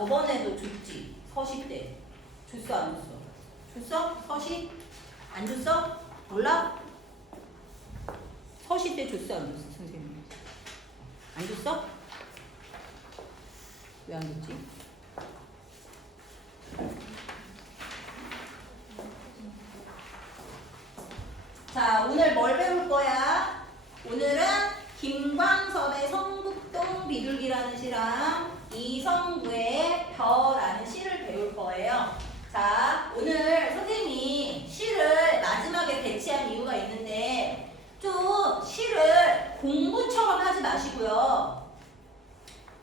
저번에도 줬지. 서시 때. 줬어 안 줬어? 줬어? 서시? 안 줬어? 몰라? 서시 때 줬어 안 줬어 선생님? 안 줬어? 왜 안 줬지? 자, 오늘 뭘 배울 거야? 오늘은 김광섭의 성북동 비둘기라는 시랑 이성구의 별라는 시를 배울 거예요. 자, 오늘 선생님이 시를 마지막에 배치한 이유가 있는데 좀 시를 공부처럼 하지 마시고요.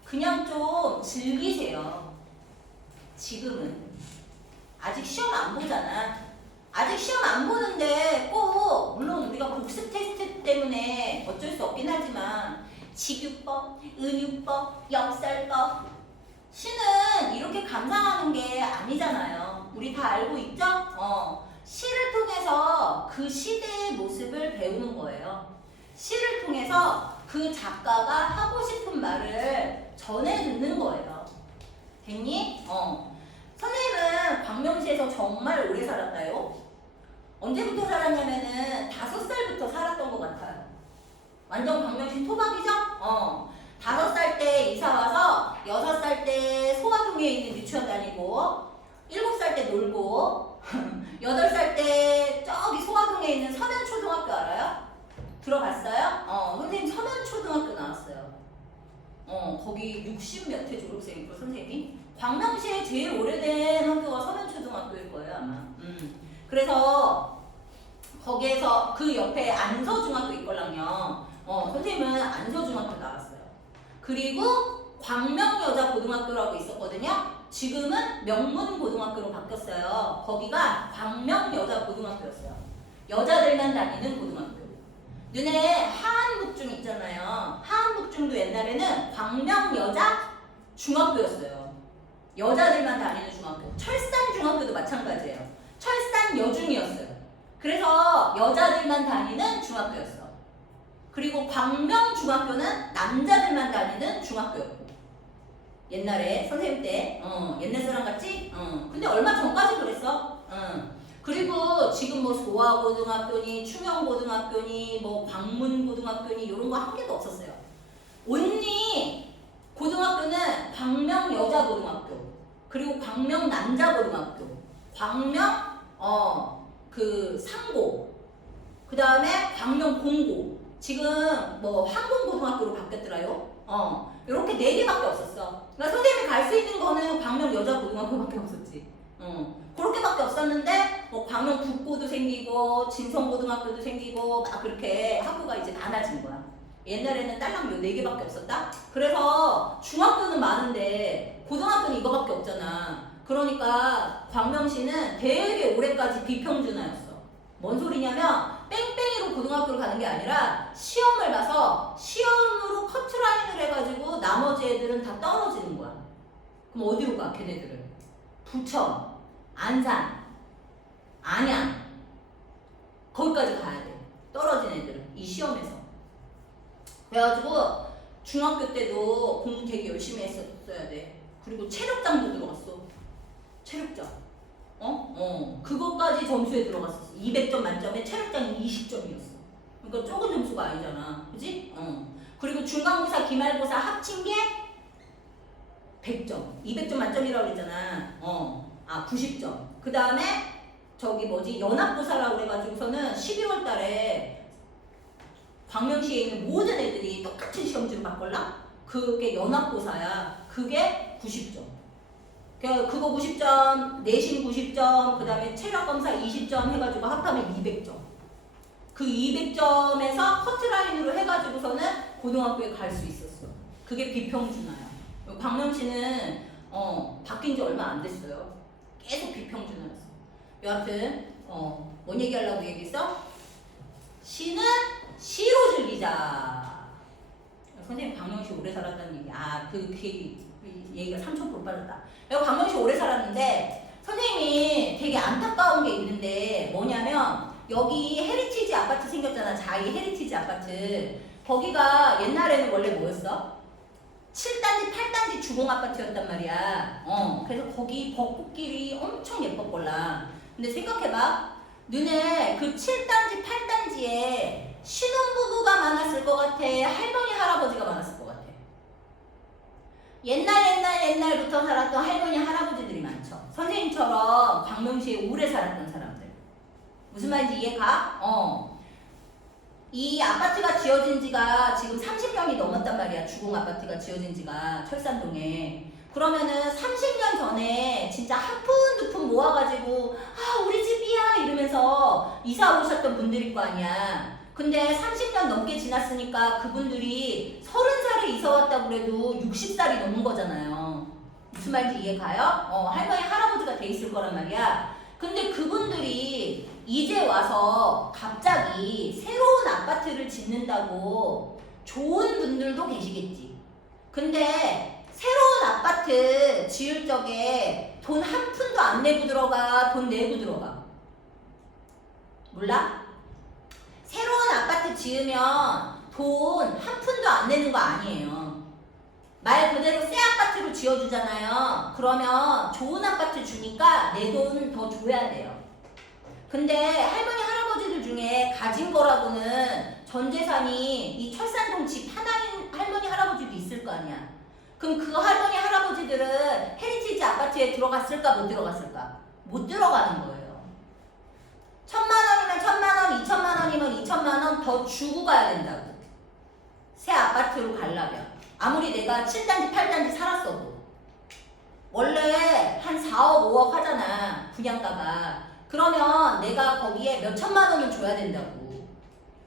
그냥 좀 즐기세요. 지금은. 아직 시험 안 보잖아. 아직 시험 안 보는데 꼭 물론 우리가 복습 테스트 때문에 어쩔 수 없긴 하지만 직유법, 은유법, 역설법 시는 이렇게 감상하는 게 아니잖아요. 우리 다 알고 있죠? 시를 통해서 그 시대의 모습을 배우는 거예요. 시를 통해서 그 작가가 하고 싶은 말을 전해 듣는 거예요. 됐니? 선생님은 광명시에서 정말 오래 살았다요. 언제부터 살았냐면은 5살부터 살았던 것 같아요. 완전 광명시 토박이죠? 5살 때 이사 와서 6살 때 소화동에 있는 유치원 다니고 7살 때 놀고 8살 때 저기 소화동에 있는 서면초등학교 알아요? 들어봤어요? 선생님 서면초등학교 나왔어요. 거기 60몇 회 졸업생이고 선생님이 광명시에 제일 오래된 학교가 서면초등학교일 거예요 아마. 그래서 거기에서 그 옆에 안서중학교 있걸랑요. 선생님은 안서중학교 나왔어요. 그리고 광명여자고등학교라고 있었거든요. 지금은 명문고등학교로 바뀌었어요. 거기가 광명여자고등학교였어요. 여자들만 다니는 고등학교. 너네 하안북중 있잖아요. 하안북중도 옛날에는 광명여자중학교였어요. 여자들만 다니는 중학교. 철산중학교도 마찬가지예요. 철산여중이었어요. 그래서 여자들만 다니는 중학교였어. 그리고 광명중학교는 남자들만 다니는 중학교였고. 옛날에 선생님 때 옛날 사람 같지? 근데 얼마 전까지 그랬어. 그리고 지금 뭐 소아고등학교니 충영고등학교니 뭐 광문고등학교니 이런 거 한 개도 없었어요. 온리 고등학교는 광명여자고등학교 그리고 광명남자고등학교 광명 그 상고 그 다음에 광명공고 지금 뭐 항공고등학교로 바뀌었더라요. 이렇게 4개밖에 없었어. 그러니까 선생님이 갈 수 있는 거는 광명여자고등학교밖에 없었지. 그렇게밖에 없었는데 뭐 광명국고도 생기고 진성고등학교도 생기고 막 그렇게 학교가 이제 많아진 거야. 옛날에는 딸랑 요 4개밖에 없었다. 그래서 중학교는 많은데 고등학교는 이거밖에 없잖아. 그러니까 광명시는 되게 오래까지 비평준화였어. 뭔 소리냐면 뺑뺑이로 고등학교를 가는 게 아니라 시험을 봐서 시험으로 커트라인을 해가지고 나머지 애들은 다 떨어지는 거야. 그럼 어디로 가 걔네들은? 부천, 안산, 안양 거기까지 가야 돼. 떨어진 애들은 이 시험에서. 그래가지고 중학교 때도 공부 되게 열심히 했었어야 돼. 그리고 체력장도 들어갔어. 체력장. 그것까지 점수에 들어갔었어. 200점 만점에 체력장이 20점이었어. 그러니까 적은 점수가 아니잖아. 그지? 그리고 중간고사, 기말고사 합친 게 100점. 200점 만점이라고 그랬잖아. 90점. 그 다음에 저기 뭐지? 연합고사라고 그래가지고서는 12월 달에 광명시에 있는 모든 애들이 똑같은 시험지로 바꿀라? 그게 연합고사야. 그게 90점. 그거 90점, 내신 90점, 그 다음에 체력검사 20점 해가지고 합하면 200점. 그 200점에서 커트라인으로 해가지고서는 고등학교에 갈 수 있었어. 그게 비평준화야. 광명시는 바뀐 지 얼마 안 됐어요. 계속 비평준화였어. 여하튼 뭔 얘기하려고 얘기했어? 시는 시로 즐기자. 선생님 광명시 오래 살았다는 얘기. 그 얘기가 3000% 빠졌다. 내가 광명시 오래 살았는데 선생님이 되게 안타까운 게 있는데 뭐냐면 여기 헤리티지 아파트 생겼잖아. 자이 헤리티지 아파트. 거기가 옛날에는 원래 뭐였어? 7단지, 8단지 주공 아파트였단 말이야. 그래서 거기 벚꽃길이 엄청 예뻤걸라. 근데 생각해봐. 너네 그 7단지, 8단지에 신혼부부가 많았을 것 같아? 할머니, 할아버지가 많았을 것 같아? 옛날부터 살았던 할머니, 할아버지들이 많죠. 선생님처럼 광명시에 오래 살았던 사람들. 무슨 말인지 이해가? 이 아파트가 지어진 지가 지금 30년이 넘었단 말이야. 주공 아파트가 지어진 지가 철산동에. 그러면은 30년 전에 진짜 한푼두푼 모아가지고 아 우리 집이야 이러면서 이사 오셨던 분들일 거 아니야. 근데 30년 넘게 지났으니까 그분들이 30살에 이사 왔다고 그래도 60살이 넘은 거잖아요. 무슨 말인지 이해가요? 할머니 할아버지가 돼 있을 거란 말이야. 근데 그분들이 이제 와서 갑자기 새로운 아파트를 짓는다고 좋은 분들도 계시겠지. 근데 새로운 아파트 지을 적에 돈 한 푼도 안 내고 들어가? 돈 내고 들어가? 몰라? 새로운 아파트 지으면 돈 한 푼도 안 내는 거 아니에요. 말 그대로 새 아파트로 지어주잖아요. 그러면 좋은 아파트 주니까 내 돈 더 줘야 돼요. 근데 할머니 할아버지들 중에 가진 거라고는 전 재산이 이 철산동 집 하나인 할머니 할아버지도 있을 거 아니야. 그럼 그 할머니 할아버지들은 헤리티지 아파트에 들어갔을까 못 들어갔을까? 못 들어가는 거예요. 1,000만 원이면 1,000만 원, 2,000만 원이면 2,000만 원 더 주고 가야 된다고. 새 아파트로 가려면. 아무리 내가 7단지, 8단지 살았어도. 원래 한 4억, 5억 하잖아. 분양가가. 그러면 내가 거기에 몇 천만 원은 줘야 된다고.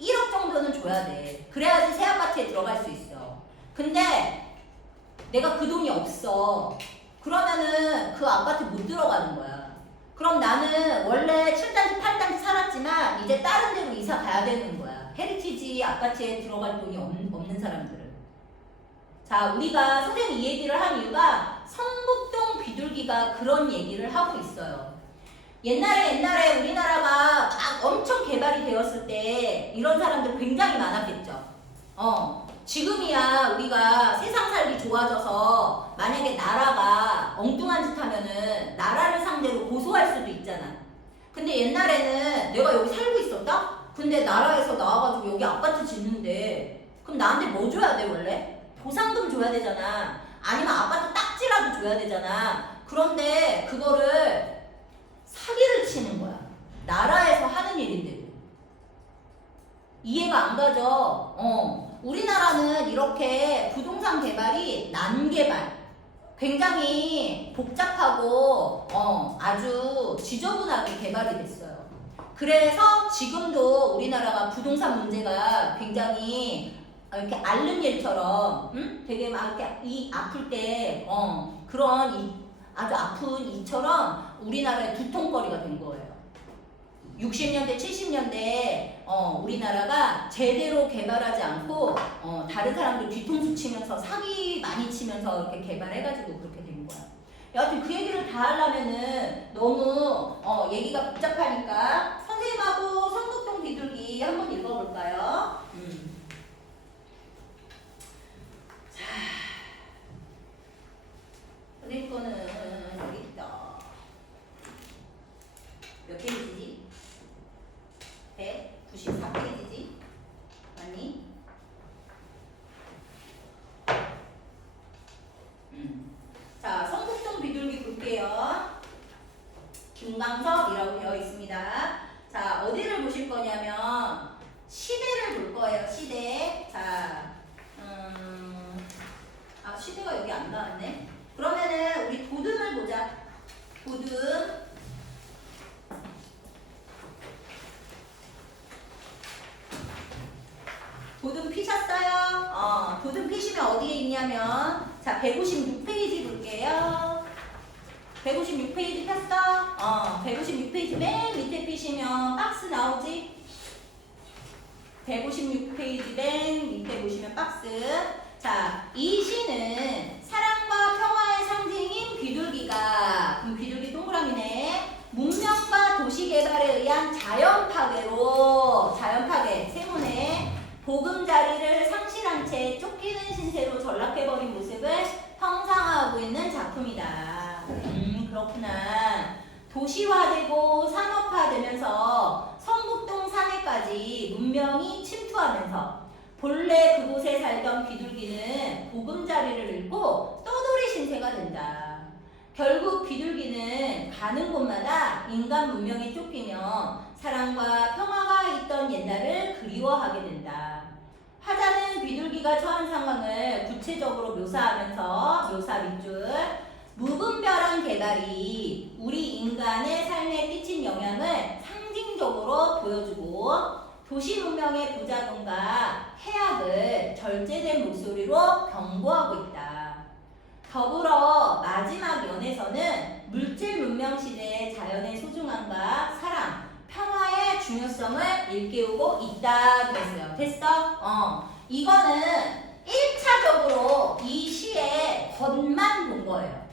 1억 정도는 줘야 돼. 그래야지 새 아파트에 들어갈 수 있어. 근데 내가 그 돈이 없어. 그러면은 그 아파트 못 들어가는 거야. 그럼 나는 원래 7단지, 8단지 살았지만 이제 다른 데로 이사 가야 되는 거야. 헤리티지 아파트에 들어갈 돈이 없는 사람들은. 자, 우리가 선생님 이 얘기를 한 이유가 성북동 비둘기가 그런 얘기를 하고 있어요. 옛날에 우리나라가 막 엄청 개발이 되었을 때 이런 사람들 굉장히 많았겠죠. 지금이야 우리가 세상 살기 좋아져서 만약에 나라가 엉뚱한 짓 하면은 나라를 상대로 고소할 수도 있잖아. 근데 옛날에는 내가 여기 살고 있었다? 근데 나라에서 나와가지고 여기 아파트 짓는데 그럼 나한테 뭐 줘야 돼 원래? 보상금 줘야 되잖아. 아니면 아파트 딱지라도 줘야 되잖아. 그런데 그거를 사기를 치는 거야. 나라에서 하는 일인데. 이해가 안 가죠? 우리나라는 이렇게 부동산 개발이 난개발. 굉장히 복잡하고 아주 지저분하게 개발이 됐어요. 그래서 지금도 우리나라가 부동산 문제가 굉장히 이렇게 앓는 일처럼 되게 막 이렇게 아플 때 그런 아주 아픈 이처럼 우리나라의 두통거리가 된 거예요. 60년대, 70년대 우리나라가 제대로 개발하지 않고 다른 사람들 뒤통수 치면서 사기 많이 치면서 이렇게 개발해가지고 그렇게 된 거야. 여하튼 그 얘기를 다 하려면은 너무 얘기가 복잡하니까 선생님하고 성북동 비둘기 한번 읽어볼까요? 자, 선생님 거는 여기 있다. 몇 페이지지? 194페이지지? 맞니? 자, 성북동 비둘기 볼게요. 김광석이라고 되어 있습니다. 자, 어디를 보실 거냐면 시대를 볼 거예요. 시대. 자, 시대가 여기 안 나왔네. 그러면은 우리 도듬을 보자. 도듬. 도듬 피셨어요? 도듬 피시면 어디에 있냐면 자 156페이지 볼게요. 156페이지 폈어? 156페이지 맨 밑에 피시면 박스 나오지? 156페이지 맨 밑에 보시면 박스. 자, 이 시는 사랑과 평화의 상징인 비둘기가 비둘기 동그라미네. 문명과 도시개발에 의한 자연파괴 세모네 보금자리를 상실한 채 쫓기는 신세로 전락해버린 모습을 형상화하고 있는 작품이다. 그렇구나. 도시화되고 산업화되면서 성북동 산해까지 문명이 침투하면서 본래 그곳에 살던 비둘기는 보금자리를 잃고 떠돌이 신세가 된다. 결국 비둘기는 가는 곳마다 인간 문명에 쫓기며 사랑과 평화가 있던 옛날을 그리워하게 된다. 화자는 비둘기가 처한 상황을 구체적으로 묘사하면서 묘사 밑줄 무분별한 개발이 우리 인간의 삶에 끼친 영향을 상징적으로 보여주고 도시 문명의 부작용과 해악을 절제된 목소리로 경고하고 있다. 더불어 마지막 연에서는 물질 문명 시대의 자연의 소중함과 사랑, 평화의 중요성을 일깨우고 있다 그랬어요. 됐어? 이거는 1차적으로 이 시의 겉만 본 거예요.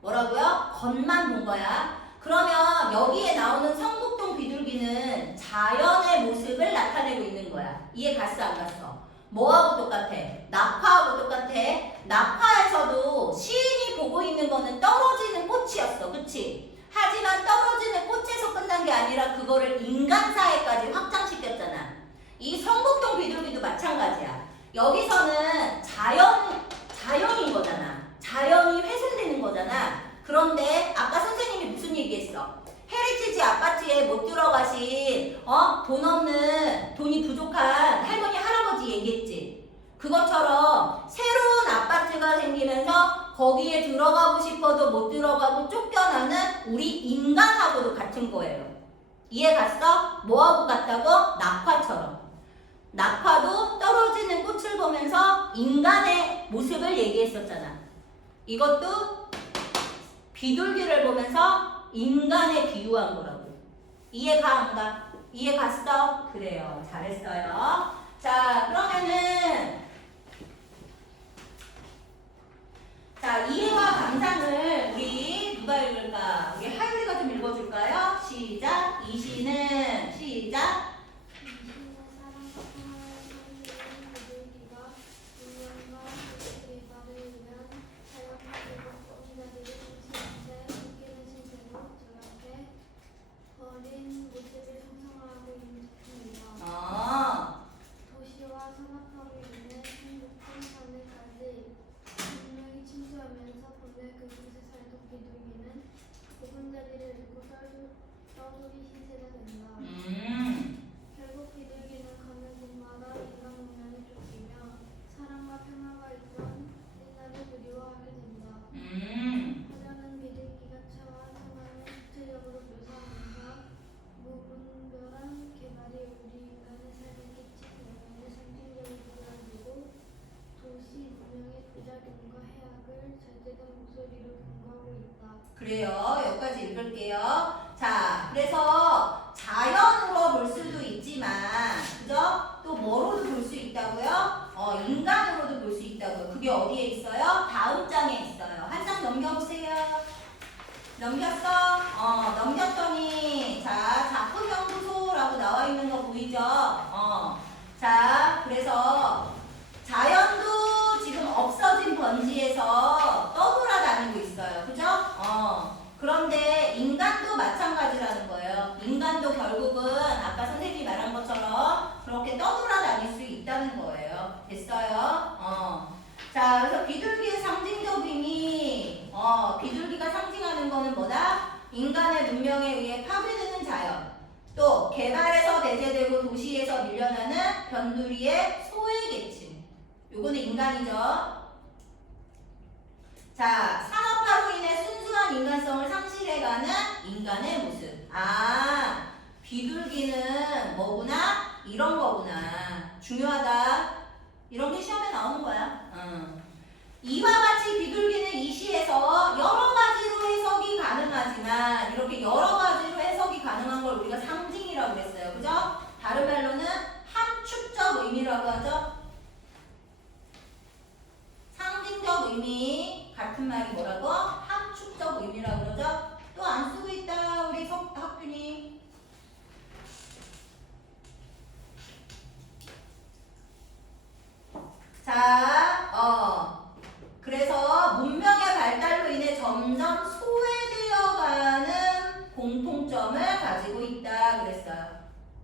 뭐라고요? 겉만 본 거야. 그러면 여기에 나오는 성북동 비둘기는 자연의 모습을 나타내고 있는 거야. 이해 갔어 안 갔어? 뭐하고 똑같아? 낙화하고 똑같아. 낙화에서도 시인이 보고 있는 거는 떨어지는 꽃이었어. 그치? 하지만 떨어지는 꽃에서 끝난 게 아니라 그거를 인간사회까지 확장시켰잖아. 이 성북동 비둘기도 마찬가지야. 여기서는 자연인 거잖아. 자연이 훼손되는 거잖아. 그런데 아까 선생님이 무슨 얘기했어? 헤리티지 아파트에 못 들어가신 돈이 부족한 할머니 할아버지 얘기했지. 그것처럼 새로운 아파트가 생기면서 거기에 들어가고 싶어도 못 들어가고 쫓겨나는 우리 인간하고도 같은 거예요. 이해 갔어? 뭐하고 같다고? 낙화처럼. 낙화도 떨어지는 꽃을 보면서 인간의 모습을 얘기했었잖아. 이것도 비둘기를 보면서 인간에 비유한 거라고. 이해가 안 가? 이해 갔어? 그래요. 잘했어요. 자, 그러면은 이해와 감상을 우리 누가 읽을까? 우리 하율이가 좀 읽어줄까요? 시작. 이 시는 시작. 도시와 산업화로 인해 성북동 산해까지 문명이 침투하면서 본래 그곳에 살던 비둘기는 보금자리를 잃고 떠돌이 신세가 된다. 결국 비둘기는 가는 곳마다 인간 문명에 쫓기며 사랑과 평화가 있던 옛날을 그리워하게 된다. 화자는 비둘기가 처한 상황을 구체적으로 묘사하면서 무분별한 개발이 우리 인간의 삶에 끼친 영향을 상징적으로 보여주고 도시 문명의 부작용과 해악을 절제된 목소리로 경고하고 있다. 그래요. 여기까지 읽을게요. 자, 그래서 자연으로 볼 수도 있지만, 그죠? 또 뭐로도 볼 수 있다고요? 인간으로도 볼 수 있다고요. 그게 어디에 있어요? 다음 장에 있어요. 한 장 넘겨보세요. 넘겼어? 넘겼더니, 자, 작품연구소라고 나와 있는 거 보이죠? 자, 그래서 자연도 지금 없어진 번지에서 떠돌아다니고 있어요. 그죠? 그런데 인간도 마찬가지라는 거예요. 인간도 결국은 아까 선생님이 말한 것처럼 그렇게 떠돌아다닐 수 있다는 거예요. 됐어요? 자, 그래서 비둘기의 상징적임이 비둘기가 상징하는 거는 뭐다? 인간의 문명에 의해 파괴되는 자연, 또 개발에서 배제되고 도시에서 밀려나는 변두리의 소외계층. 요거는 인간이죠. 자, 산업화로 인해 순수한 인간성을 상실해가는 인간의 모습. 비둘기는 뭐구나? 이런 거구나. 중요하다. 이런 게 시험에 나오는 거야. 이와 같이 비둘기는 이 시에서 여러 가지로 해석이 가능하지만 이렇게 여러 가지로 해석이 가능한 걸 우리가 상징이라고 했어요. 그죠? 다른 말로는 함축적 의미라고 하죠. 상징적 의미 같은 말이 뭐라고? 함축적 의미라고 그러죠? 또 안 쓰고 있다 우리 학균이.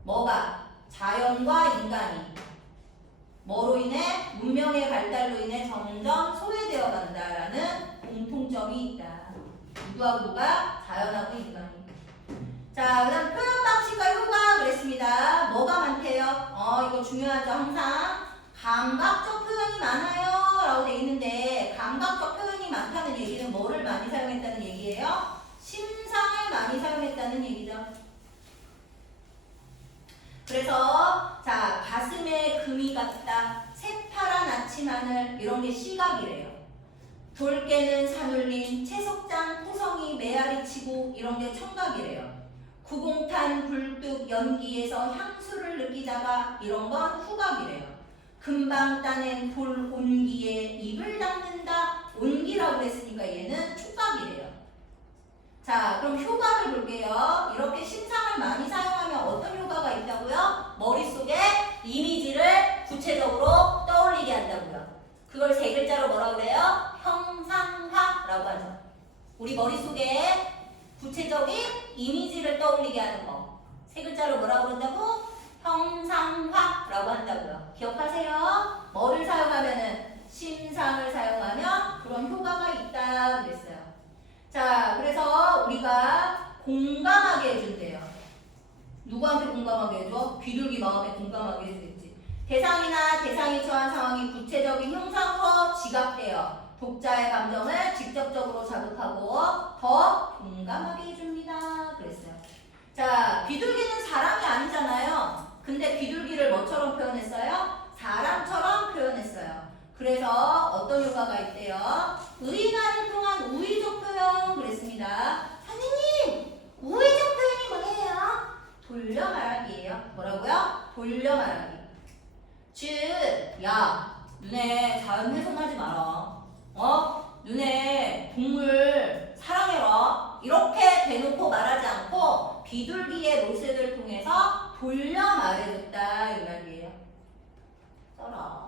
뭐가? 자연과 인간이 뭐로 인해? 문명의 발달로 인해 점점 소외되어 간다라는 공통점이 있다. 누구하고 누가? 자연하고 인간이. 자, 그 다음 표현 방식과 효과 그랬습니다. 뭐가 많대요? 이거 중요하죠. 항상 감각적 표현이 많아요 라고 돼 있는데 감각적 표현이 많다는 얘기는 뭐를 많이 사용했다는 얘기예요? 심상을 많이 사용했다는 얘기죠. 그래서 자, 가슴에 금이 같다, 새파란 아침 하늘 이런 게 시각이래요. 돌 깨는 산울림, 채석장 토성이 메아리치고 이런 게 청각이래요. 구공탄 굴뚝 연기에서 향수를 느끼다가 이런 건 후각이래요. 금방 따낸 돌 온기에 입을 닦는다, 온기라고 했으니까 얘는 촉각이래요. 자, 그럼 효과를 볼게요. 이렇게 심상을 많이 사용하면 어떤 효과가 있다고요? 머릿속에 이미지를 구체적으로 떠올리게 한다고요. 그걸 세 글자로 뭐라고 그래요? 형상화라고 하죠. 우리 머릿속에 구체적인 이미지를 떠올리게 하는 거. 세 글자로 뭐라고 그런다고? 형상화라고 한다고요. 기억하세요? 뭐를 사용하면은 심상을 사용하면 그런 효과가 있다 그랬어요. 자, 그래서 우리가 공감하게 해준대요. 누구한테 공감하게 해줘? 비둘기 마음에 공감하게 해주겠지. 대상이나 대상이 처한 상황이 구체적인 형상으로 지각되어 독자의 감정을 직접적으로 자극하고 더 공감하게 해줍니다. 그랬어요. 자, 비둘기는 사람이 아니잖아요. 근데 비둘기를 뭐처럼 표현했어요? 사람처럼 표현했어요. 그래서 어떤 효과가 있대요? 의인화를 통한 우의적 표현 그랬습니다. 선생님, 우의적 표현이 뭐예요? 돌려 말하기예요. 뭐라고요? 돌려 말하기. 즉, 야, 눈에 자연 훼손하지 마라. 눈에 동물 사랑해라. 이렇게 대놓고 말하지 않고 비둘기의 모습을 통해서 돌려 말해줬다 이 말이에요. 써라.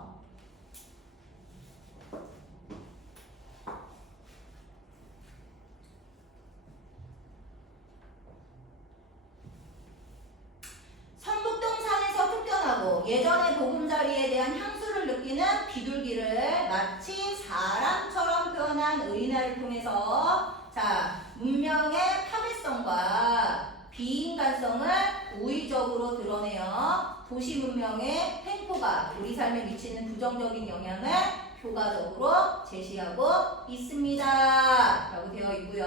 성북동산에서 쫓겨나고 예전의 보금자리에 대한 향수를 느끼는 비둘기를 마치 사람처럼 표현한 의인화를 통해서 자, 문명의 파괴성과 비인간성을 우의적으로 드러내어 도시 문명의 횡포가 우리 삶에 미치는 부정적인 영향을 효과적으로 제시하고 있습니다. 라고 되어 있고요.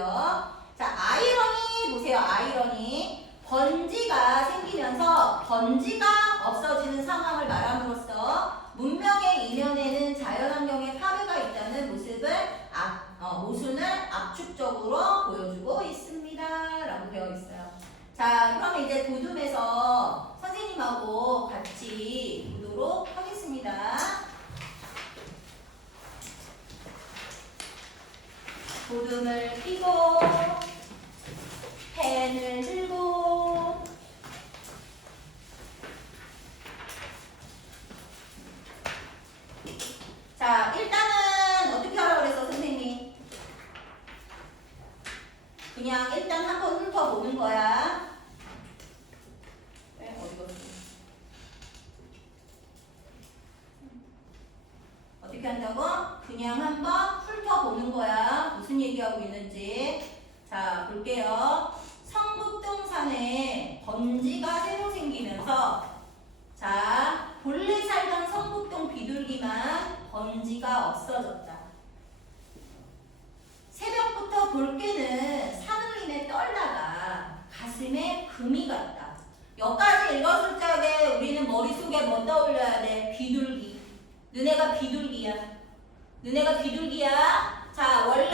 자, 아이러니 보세요. 아이러니. 번지가 생기면서 번지가 없어지는 상황을 말함으로써 문명의 이면에는 자연환경의 파괴가 있다는 모순을 압축적으로 보여주고 있습니다. 라고 되어 있어요. 자, 그럼 이제 도둠에서 선생님하고 같이 보도록 하겠습니다. 도둠을 펴고 펜을 들고 자, 일단은 어떻게 하라고 그랬어 선생님? 그냥 일단 한번 훑어보는 거야. 어디 갔어? 어떻게 한다고? 그냥 한번 훑어보는 거야. 무슨 얘기하고 있는지. 자, 볼게요. 성북동산에 번지가 새로 생기면서 자, 본래 살던 성북동 비둘기만 번지가 없어졌다. 새벽부터 돌깨는 산울림에 떨다가 가슴에 금이 갔다. 여기까지 읽었을 적에 우리는 머릿속에 뭐 떠올려야 돼? 비둘기. 너네가 비둘기야. 너네가 비둘기야. 자, 원래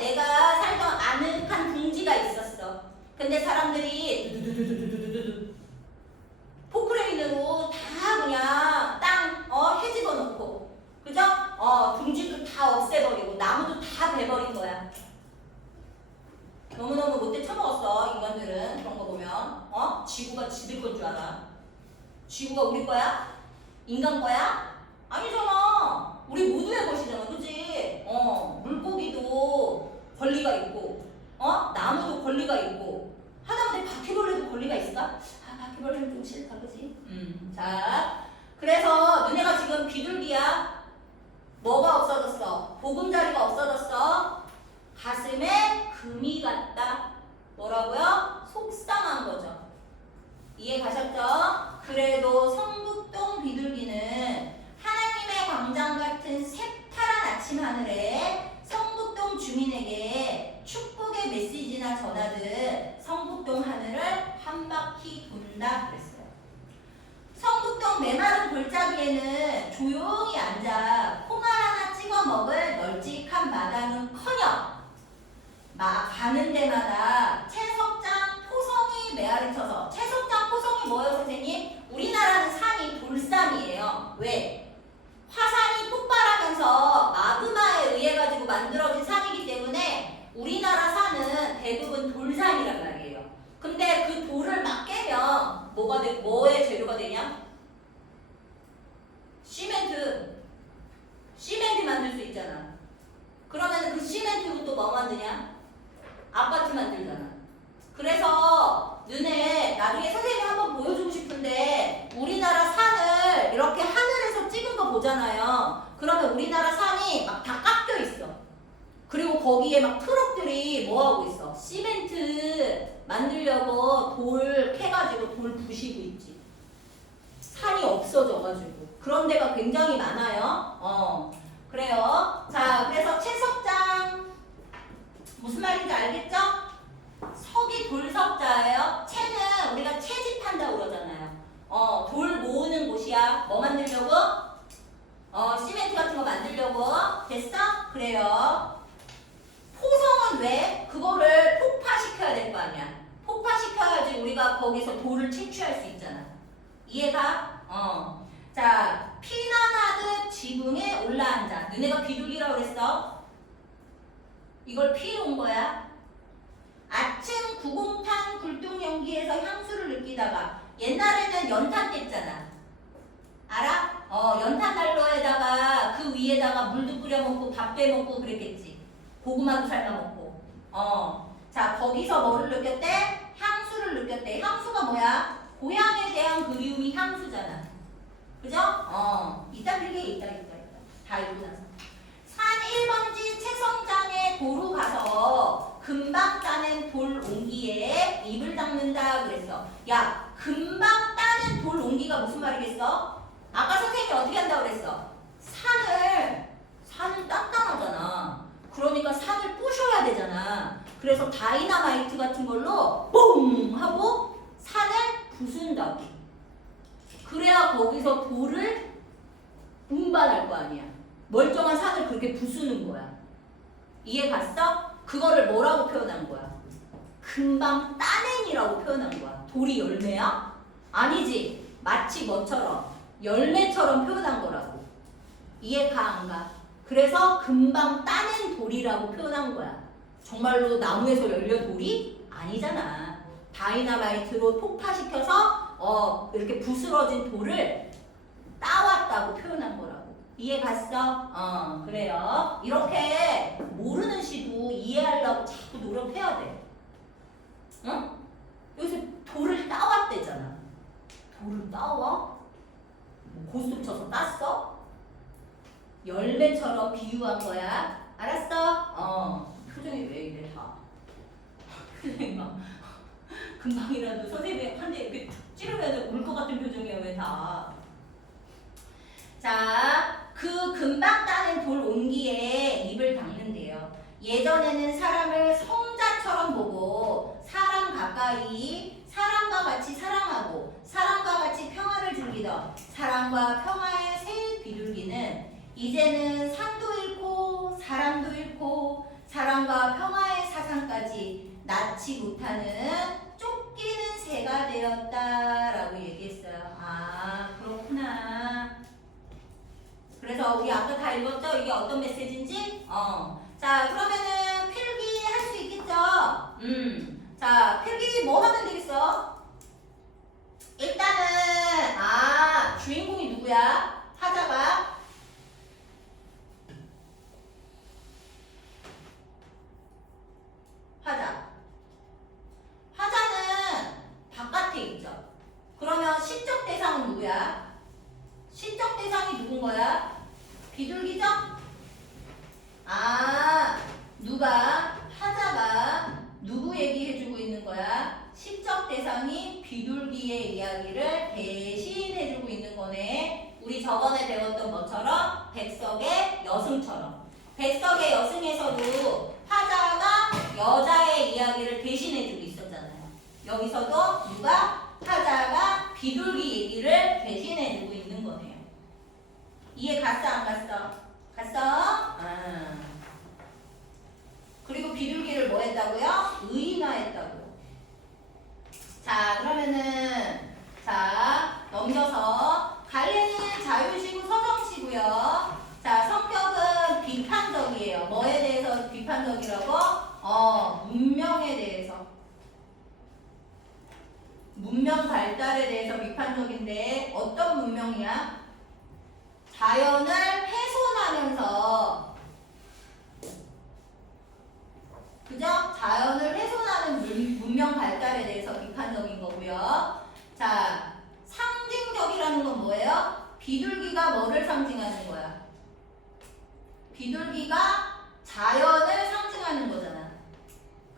내가 살던 아늑한 둥지가 있었어. 근데 사람들이 포크레인으로 다 그냥 땅 헤집어 놓고, 그죠? 둥지도 다 없애버리고 나무도 다 베버린 거야. 너무너무 못돼 처먹었어 인간들은. 그런 거 보면 지구가 지들 건 줄 알아. 지구가 우리 거야? 인간 거야? 아니잖아. 우리 모두의 것이잖아. 그치? 물고기도 권리가 있고 나무도 권리가 있고 하다못해 바퀴벌레도 권리가 있어. 있을까? 아, 바퀴벌레는 좀 싫다, 그지? 자, 그래서 너네가 지금 비둘기야. 뭐가 없어졌어? 보금자리가 없어졌어. 가슴에 금이 갔다. 뭐라고요? 속상한 거죠. 이해 가셨죠? 그래도 성북동 비둘기는 하나님의 광장 같은 새파란 아침 하늘에 성북동 주민에게 축복의 메시지나 전하듯 성북동 하늘을 한 바퀴 돈다 그랬어요. 성북동 메마른 골짜기에는 조용히 앉아 콩알 하나 찍어 먹을 널찍한 마당은커녕 가는 데마다 채석장 포성이 메아리 쳐서 채석장 포성이 뭐예요 선생님? 우리나라는 산이 돌산이에요. 왜? 화산이 폭발하면서 마그마에 의해 가지고 만들어진 산이기 때문에 우리나라 산은 대부분 돌산이란 말이에요. 근데 그 돌을 막 깨면 뭐의 재료가 되냐? 시멘트 만들 수 있잖아. 그러면 그 시멘트로 또 뭐 만드냐? 아파트 만들잖아. 그래서 너네 나중에 선생님이 한번 보여주고 싶은데 우리나라 산을 이렇게 하늘에서 찍은 거 보잖아요. 그러면 우리나라 산이 막 다 깎여 있어. 그리고 거기에 막 트럭들이 뭐 하고 있어? 시멘트 만들려고 돌 캐가지고 돌 부시고 있지. 산이 없어져가지고 그런 데가 굉장히 많아요. 그래요. 자, 그래서 채석장 무슨 말인지 알겠죠? 석이 돌석자예요. 채는 우리가 채집한다고 그러잖아요. 돌 모으는 곳이야. 뭐 만들려고? 시멘트 같은 거 만들려고. 됐어? 그래요. 포성은 왜? 그거를 폭파시켜야 될 거 아니야. 폭파시켜야지 우리가 거기서 돌을 채취할 수 있잖아. 이해가? 자, 피난하듯 지붕에 올라앉아. 너네가 비둘기라고 그랬어? 이걸 피해 온 거야. 아침 구공탄 굴뚝 연기에서 향수를 느끼다가 옛날에는 연탄 뗐잖아. 알아? 연탄 난로에다가 그 위에다가 물도 끓여 먹고 밥 해 먹고 그랬겠지. 고구마도 삶아 먹고. 자, 거기서 뭐를 느꼈대? 향수를 느꼈대. 향수가 뭐야? 고향에 대한 그리움이 향수잖아. 그죠? 이따 필기해, 이따. 다 읽고 나서. 산 1번지 채성장에 도로 가서 금방 따는 돌 온기에 입을 닦는다 그랬어. 야, 금방 따는 돌 온기가 무슨 말이겠어? 아까 선생님이 어떻게 한다고 그랬어? 산을 단단하잖아. 그러니까 산을 부셔야 되잖아. 그래서 다이나마이트 같은 걸로 뽕 하고 산을 부순다고. 그래야 거기서 돌을 운반할 거 아니야. 멀쩡한 산을 그렇게 부수는 거야. 이해 갔어? 그거를 뭐라고 표현한 거야? 금방 따낸이라고 표현한 거야. 돌이 열매야? 아니지. 마치 뭐처럼? 열매처럼 표현한 거라고. 이해가 안 가? 그래서 금방 따낸 돌이라고 표현한 거야. 정말로 나무에서 열려 돌이 아니잖아. 다이나마이트로 폭파시켜서 이렇게 부스러진 돌을 따왔다고 표현한 거라고. 이해 갔어? 그래요. 이렇게 모르는 시도 이해하려고 자꾸 노력해야 돼. 응? 여기서 돌을 따왔대잖아. 돌을 따와? 뭐 고스톱 쳐서 땄어? 열매처럼 비유한 거야. 알았어? 표정이 왜 이래 다. 표정이 막 금방이라도 선생님이 한 대 이렇게 찌르면 울 것 같은 표정이야 왜 다. 자, 그 금방 따는 돌 온기에 입을 닦는데요. 예전에는 사람을 성자처럼 보고 사람 가까이 사람과 같이 사랑하고 사람과 같이 평화를 즐기던 사랑과 평화의 새 비둘기는 이제는 산도 잃고 사람도 잃고 사랑과 평화의 사상까지 낳지 못하는 쫓기는 새가 되었다라고 얘기했어요. 아, 그렇구나. 그래서 우리 아까 다 읽었죠? 이게 어떤 메시지인지? 자, 그러면은 필기 할 수 있겠죠? 자, 필기 뭐 하면 되겠어? 일단은 주인공이 누구야? 화자가 화자는 바깥에 그러면 시적 대상은 누구야? 시적 대상이 누군 거야? 비둘기죠? 아, 누가 하자가 누구 얘기해주고 있는 거야? 시적 대상이 비둘기의 이야기를 대신해주고 있는 거네. 우리 저번에 배웠던 것처럼 백석의 여승처럼. 백석의 여승에서도 하자가 여자의 이야기를 대신해주고 있었잖아요. 여기서도 누가 하자가 비둘기 얘기를 대신해주고 있는 거네요. 이해 갔어 안 갔어? 갔어? 아. 그리고 비둘기를 뭐 했다고요? 의인화했다고. 자, 그러면은 자 넘겨서 갈래는 자유시고 서정시고요. 자, 성격은 비판적이에요. 뭐에 대해서 비판적이라고? 문명에 대해서. 문명 발달에 대해서 비판적인데 어떤 문명이야? 자연을 훼손하면서, 그죠? 자연을 훼손하는 문명 발달에 대해서 비판적인 거고요. 자, 상징적이라는 건 뭐예요? 비둘기가 뭐를 상징하는 거야? 비둘기가 자연을 상징하는 거잖아.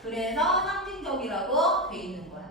그래서 상징적이라고 돼 있는 거야.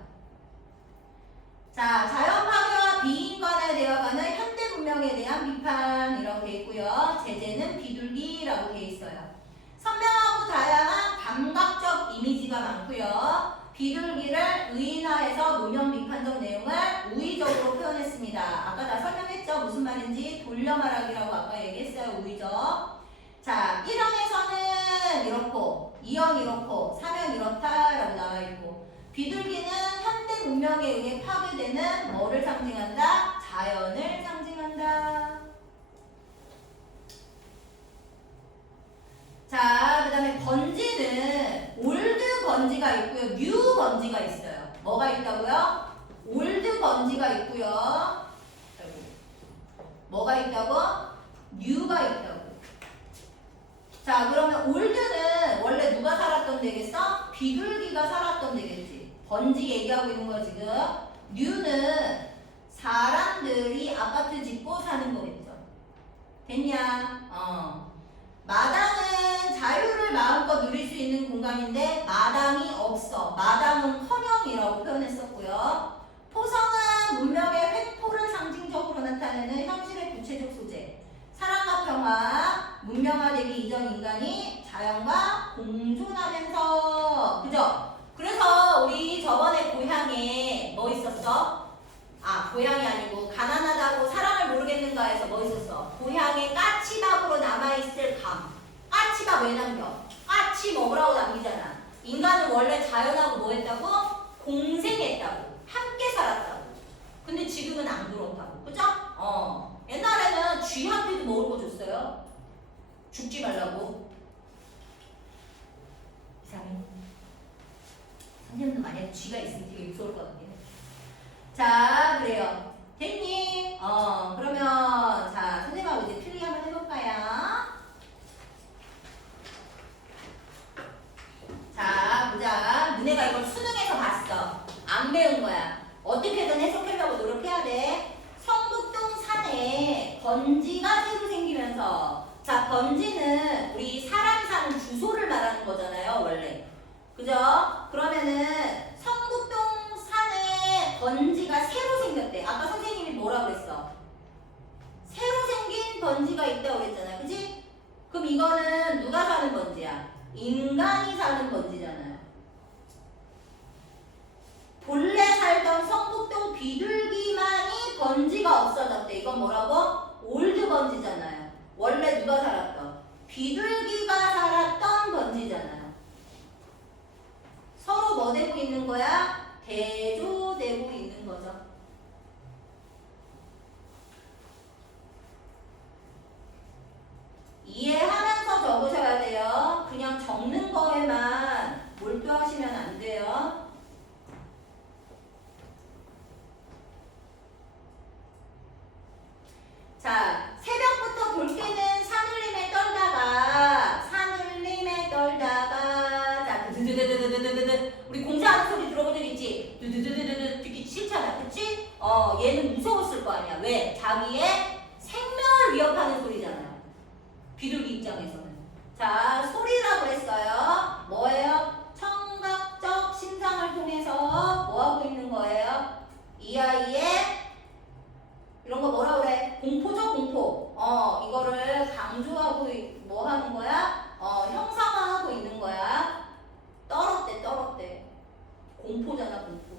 자, 자연 파괴와 비인간에 되어가는 현대 문명에 대한 비판이라고 돼 있고요. 제재는 비둘기라고 돼 있어요. 선명하고 다양한 감각적 이미지가 많고요. 비둘기를 의인화해서 문명 비판적 내용을 우의적으로 표현했습니다. 아까 다 설명했죠? 무슨 말인지 돌려 말하기라고 아까 얘기했어요. 우의적. 자, 1항에서는 이렇고 2항 이렇고 3항 이렇다라고 나와 있고, 비둘기는 현대 문명에 의해 파괴되는 뭐를 상징한다? 자연을 상징한다. 자, 그 다음에 번지는 올드 번지가 있고요. 뉴 번지가 있어요. 뭐가 있다고요? 올드 번지가 있고요. 뭐가 있다고? 뉴가 있다고. 자, 그러면 올드는 원래 누가 살았던 데겠어? 비둘기가 살았던 데겠지. 번지 얘기하고 있는 거 지금. 뉴는 사람들이 아파트 짓고 사는 거겠죠. 됐냐? 마당은 자유를 마음껏 누릴 수 있는 공간인데 마당이 없어. 마당은 커녕이라고 표현했었고요. 포성은 문명의 횡포를 상징적으로 나타내는 현실의 구체적 소재. 사랑과 평화, 문명화되기 이전 인간이 자연과 공존하면서, 그죠? 그래서 우리 저번에 고향에 뭐 있었어? 아, 고향이 아니고 가난하다고 사랑을 모르겠는가 해서 뭐 있었어? 고향에 까치밥으로 남아있을 감. 까치밥 왜 남겨? 까치 먹으라고 남기잖아. 인간은 원래 자연하고 뭐 했다고? 공생했다고. 함께 살았다고. 근데 지금은 안 그렇다고. 그죠? 옛날에는 쥐한테도 먹을 거 줬어요. 죽지 말라고. 이상해. 선생님도 만약에 쥐가 있으면 되게 무서울 것 같긴 해. 자, 그래요. 됐니? 그러면 자, 선생님하고 이제 필기 한번 해볼까요? 자, 보자. 너네가 이걸 수능에서 봤어. 안 배운 거야. 어떻게든 해석하려고 노력해야 돼. 성북동 산에 번지가 새로 생기면서, 자, 번지는 우리 사람이 사는 주소를 말하는 거잖아요, 원래. 그죠? 그러면은 성북동 산에 번지가 새로 생겼대. 아까 선생님이 뭐라 그랬어? 새로 생긴 번지가 있다고 그랬잖아. 그지? 그럼 이거는 누가 사는 번지야? 인간이 사는 번지잖아요. 본래 살던 성북동 비둘기만이 번지가 없어졌대. 이건 뭐라고? 올드 번지잖아요. 원래 누가 살았던? 비둘기가 살았던 번지잖아요. 서로 뭐 되고 있는 거야? 대조되고 있는 거죠. 이해하면서 적으셔야 돼요. 그냥 적는 거에만 몰두하시면 안 돼요. 얘는 무서웠을 거 아니야. 왜? 자기의 생명을 위협하는 소리잖아요. 비둘기 입장에서는. 자, 소리라고 했어요. 뭐예요? 청각적 신상을 통해서 뭐 하고 있는 거예요? 이 아이의 이런 거 뭐라 그래? 공포죠, 공포. 이거를 강조하고 뭐 하는 거야? 형상화하고 있는 거야. 떨었대, 떨었대. 공포잖아, 공포.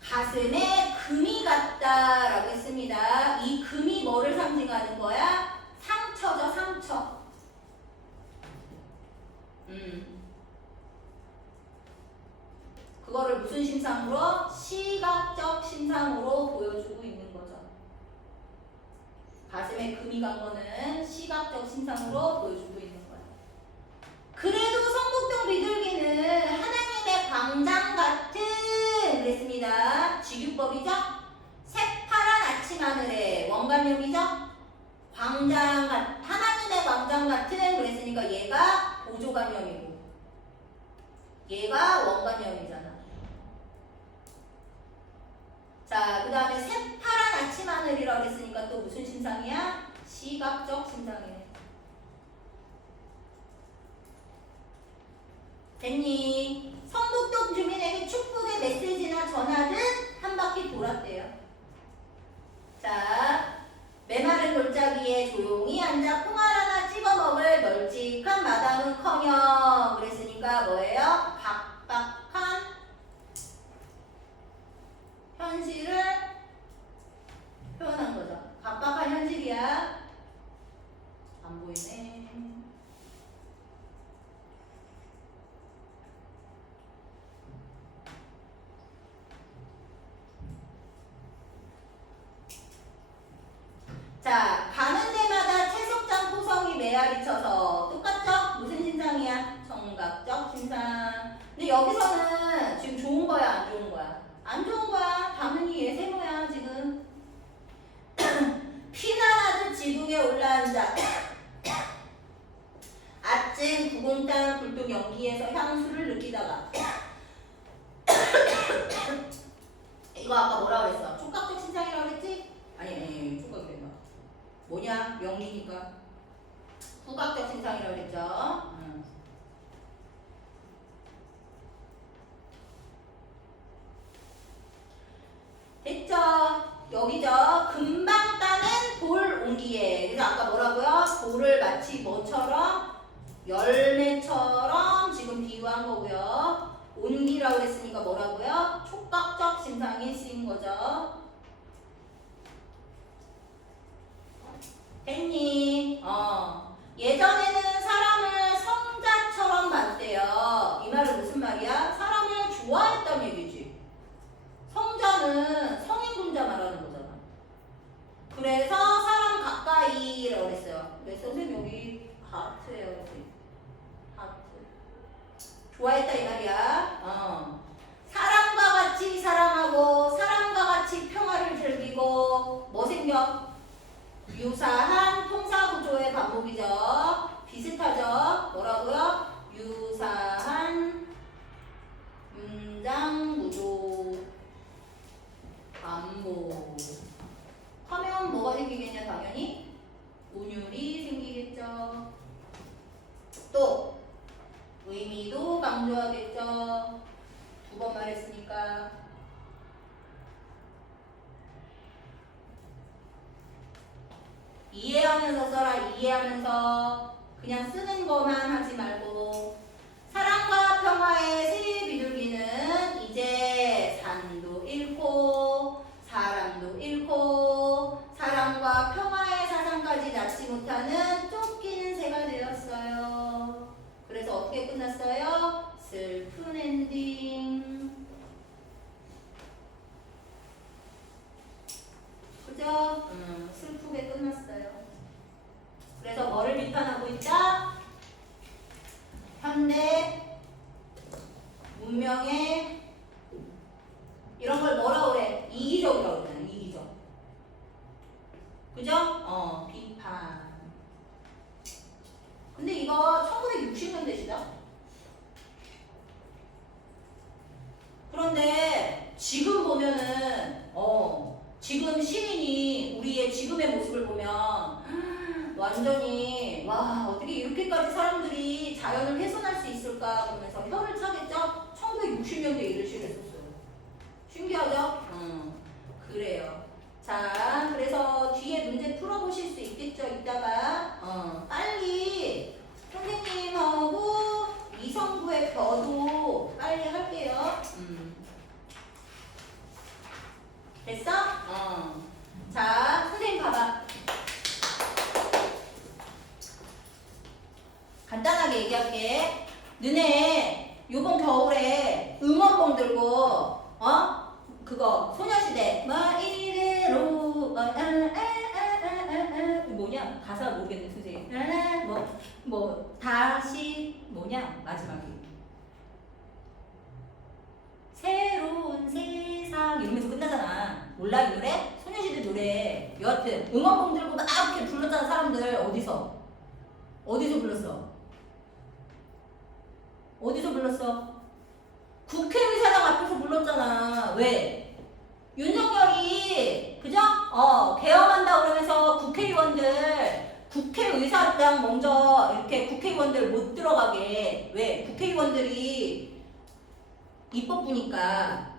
가슴에 금이 같다라고 했습니다. 이 금이 뭐를 상징하는 거야? 상처죠, 상처. 그거를 무슨 신상으로? 시각적 신상으로 보여주고 있는 거죠. 가슴에 금이 간 거는 시각적 신상으로 보여주고 있는 거야. 그래도 성북동 비둘기는 하나님의 광장 같은 그랬습니다. 직유법이죠? 새파란 아침 하늘에 원관용이죠? 광장 같은 하나님의 광장 같은 그랬으니까 얘가 보조관용이고 얘가 원관용이잖아. 자, 그 다음에 새파란 아침 하늘이라고 했으니까 또 무슨 신상이야? 시각적 신상이네. 됐니? 성북동 주민에게 축복의 메시지나 전하듯 한 바퀴 돌았대요. 자, 메마른 골짜기에 조용히 앉아 콩알 하나 찍어 먹을 널찍한 마당은커녕 그랬으니까 뭐예요? 각박한 현실을 표현한 거죠. 각박한 현실이야. 안 보이네. 자, 가는 데마다 채석장 토성이 메아리 쳐서 똑같죠? 무슨 신상이야? 청각적 신상. 근데 여기서는 지금 좋은 거야, 안 좋은 거야? 안 좋은 거야. 당연히 얘 세모야, 지금. 피난하듯 지붕에 올라앉아. 아침 구공탄 굴뚝 연기에서 향수를 느끼다가. 이거 아까 뭐라 그랬어? 촉각적 신상이라고 그랬지? 아니, 촉각이랬나? 뭐냐? 명리니까. 후각적 신상이라고 그랬죠? 됐죠? 여기죠? 금방 따는 돌 옹기에. 그래서 아까 뭐라고요? 돌을 마치 뭐처럼? 열매처럼 지금 비유한 거고요. 옹기라고 했으니까 뭐라고요? 촉각적 신상이 쓰인 거죠. 됐니? 예전에는 사람을 성자처럼 봤대요. 이 말은 무슨 말이야? 사람을 좋아했다는 얘기지. 성자는 성인군자 말하는 거잖아. 그래서 사람 가까이라고 그랬어요. 네, 선생님 여기 하트예요. 여기. 하트. 좋아했다 이 말이야. 사람과 같이 사랑하고 사람과 같이 평화를 즐기고 뭐 생겨? 유사한 통사구조의 반복이죠. 비슷하죠. 뭐라고요? 유사한 윤장구조 반복 하면 뭐가 생기겠냐? 당연히 운율이 생기겠죠. 또 의미도 강조하겠죠. 두 번 말했으니까. 이해하면서 써라. 이해하면서 그냥 쓰는 것만 하지 말고. 사랑과 평화의 새 비둘기는 이제 산도 잃고 사람도 잃고 사랑과 평화의 사상까지 낳지 못하는 쫓기는 새가 되었어요. 그래서 어떻게 끝났어요? 슬픈 엔딩. 그죠? 슬프게 끝났어요. 그래서 뭐를 비판하고 있다? 현대 문명의 이런 걸 뭐라고 그래? 이기적이라고 그러잖아. 이기적. 그죠? 비판. 근데 이거 1960년대 시다. 그런데 지금 보면은 지금 시민이 우리의 지금의 모습을 보면 완전히 와 어떻게 이렇게까지 사람들이 자연을 훼손할 수 있을까 그러면서 혀를 차겠죠? 1960년대에 이런 시를 했었어요. 신기하죠? 그래요. 자 그래서 뒤에 문제 풀어보실 수 있겠죠? 이따가 빨리 선생님하고 이성구의 벼도 빨리 할게요. 됐어? 자 선생님 봐봐. 간단하게 얘기할게. 너네 요번 겨울에 응원봉 들고 그거 소녀시대 이래로 뭐냐 가사 모르겠네 선생님. 뭐 다시 뭐냐 마지막에 새로운 세상 이러면서 끝나잖아. 몰라 이 노래? 소녀시대 노래. 여하튼 응원봉 들고 막 이렇게 불렀잖아. 사람들 어디서 불렀어? 어디서 불렀어? 국회의사당 앞에서 불렀잖아. 왜? 윤석열이 그죠? 개엄한다 그러면서 국회의사당 먼저 이렇게 국회의원들 못 들어가게. 왜? 국회의원들이 입법부니까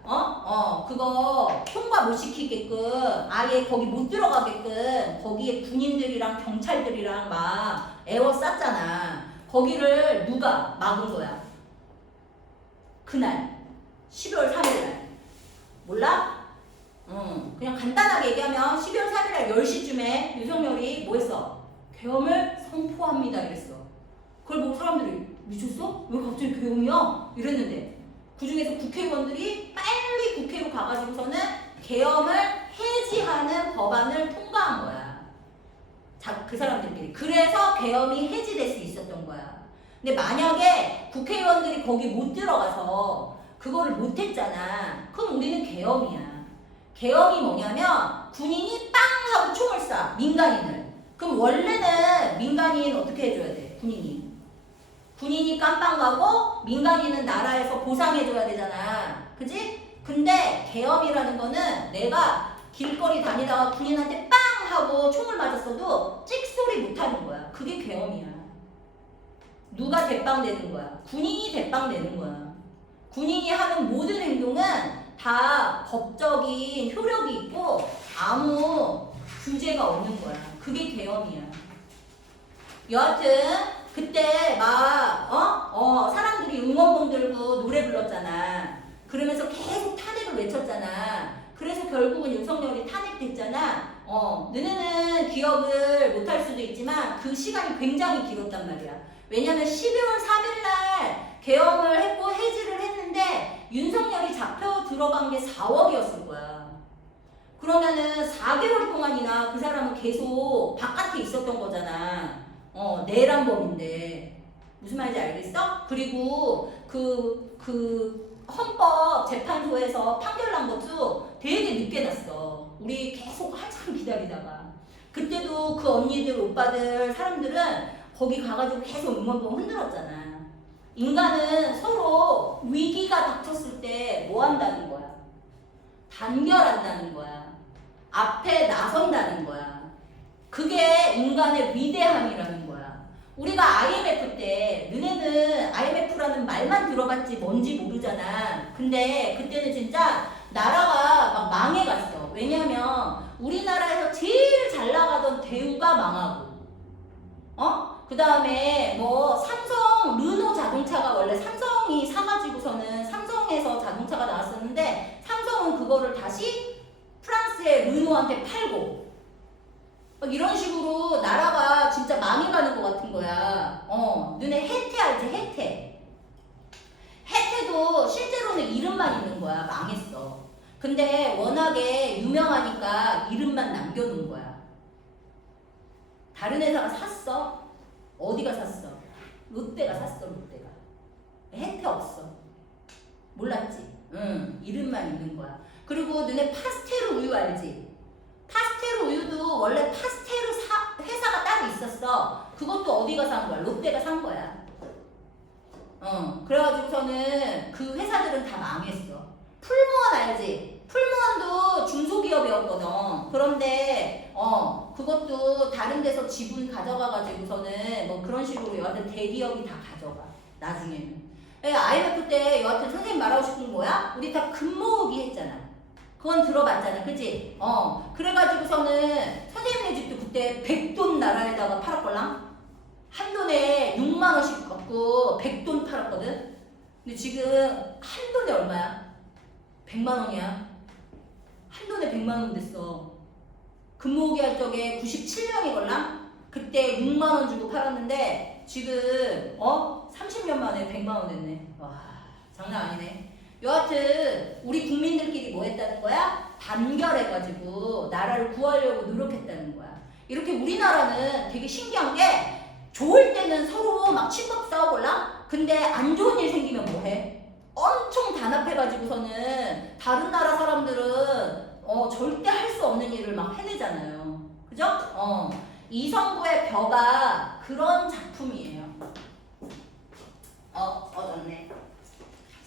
그거 통과 못 시키게끔 아예 거기 못 들어가게끔 거기에 군인들이랑 경찰들이랑 막 에워쌌잖아. 거기를 누가 막은 거야? 그날 12월 3일날 몰라? 그냥 간단하게 얘기하면 12월 3일날 10시쯤에 윤석열이 뭐 했어? 계엄을 선포합니다 이랬어. 그걸 보고 사람들이 미쳤어? 왜 갑자기 계엄이야? 이랬는데 그 중에서 국회의원들이 빨리 국회로 가가지고서는 계엄을 해지하는 법안을 통과한 거야. 그 사람들끼리. 그래서 계엄이 해지될 수 있었던 거야. 근데 만약에 국회의원들이 거기 못 들어가서 그거를 못 했잖아. 그럼 우리는 계엄이야. 계엄이 뭐냐면 군인이 빵 하고 총을 쏴. 민간인을. 그럼 원래는 민간인 어떻게 해줘야 돼? 군인이 깜빵 가고 민간인은 나라에서 보상해줘야 되잖아. 그지? 근데 계엄이라는 거는 내가 길거리 다니다가 군인한테 빵 하고 총을 맞았어도 찍소리 못하는 거야. 그게 계엄이야. 누가 대빵되는 거야? 군인이 대빵되는 거야. 군인이 하는 모든 행동은 다 법적인 효력이 있고 아무 규제가 없는 거야. 그게 계엄이야. 여하튼 그때 막 사람들이 응원봉 들고 노래 불렀잖아. 그러면서 계속 탄핵을 외쳤잖아. 그래서 결국은 윤석열이 탄핵됐잖아. 너네는 기억을 못할 수도 있지만 그 시간이 굉장히 길었단 말이야. 왜냐면 12월 3일날 계엄을 했고 해지를 했는데 윤석열이 잡혀 들어간 게 4월이었을 거야. 그러면은 4개월 동안이나 그 사람은 계속 바깥에 있었던 거잖아. 내란범인데. 무슨 말인지 알겠어? 그리고 그 헌법재판소에서 판결 난 것도 되게 늦게 났어. 우리 계속 한참 기다리다가. 그때도 그 언니들, 오빠들, 사람들은 거기 가가지고 계속 응원봉 흔들었잖아. 인간은 서로 위기가 닥쳤을 때 뭐 한다는 거야? 단결한다는 거야. 앞에 나선다는 거야. 그게 인간의 위대함이라는 거야. 우리가 IMF 때 너네는 IMF라는 말만 들어봤지 뭔지 모르잖아. 근데 그때는 진짜 나라가 막 망해갔어. 왜냐면 우리나라에서 제일 잘 나가던 대우가 망하고 그 다음에 뭐 삼성 르노 자동차가 원래 삼성이 사가지고서는 삼성에서 자동차가 나왔었는데 삼성은 그거를 다시 프랑스의 르노한테 팔고 막 이런 식으로 나라가 진짜 망해가는 것 같은 거야. 너네 혜태 알지? 혜태도 실제로는 이름만 있는 거야. 망했어. 근데 워낙에 유명하니까 이름만 남겨놓은 거야. 다른 회사가 샀어? 어디가 샀어? 롯데가 샀어. 롯데가. 혜태 없어. 몰랐지? 응, 이름만 있는 거야. 그리고 너네 파스텔 우유 알지? 파스텔 우유도 원래 파스텔 회사가 따로 있었어. 그것도 어디가 산 거야? 롯데가 산 거야. 그래가지고서는 그 회사들은 다 망했어. 알지? 풀무원도 중소기업이었거든. 그런데 그것도 다른 데서 지분 가져가가지고서는 뭐 그런 식으로 여하튼 대기업이 다 가져가 나중에는. IMF 때 여하튼 선생님 말하고 싶은 게 뭐야? 우리 다 금모으기 했잖아. 그건 들어봤잖아, 그치? 그래가지고서는 선생님네 집도 그때 100돈 나라에다가 팔았걸랑? 한 돈에 6만 원씩 갖고 100돈 팔았거든? 근데 지금 한 돈에 얼마야? 100만 원이야. 한 돈에 100만 원 됐어. 금모으기 할 적에 97년이걸랑? 그때 6만 원 주고 팔았는데 지금 30년 만에 100만 원 됐네. 와, 장난 아니네. 여하튼 우리 국민들끼리 뭐 했다는 거야? 단결해가지고 나라를 구하려고 노력했다는 거야. 이렇게 우리나라는 되게 신기한 게 좋을 때는 서로 막 친박 싸우걸랑? 근데 안 좋은 일 생기면 뭐 해? 엄청 단합해가지고서는 다른 나라 사람들은 절대 할 수 없는 일을 막 해내잖아요. 그죠? 이성구의 벼가 그런 작품이에요. 얻었네.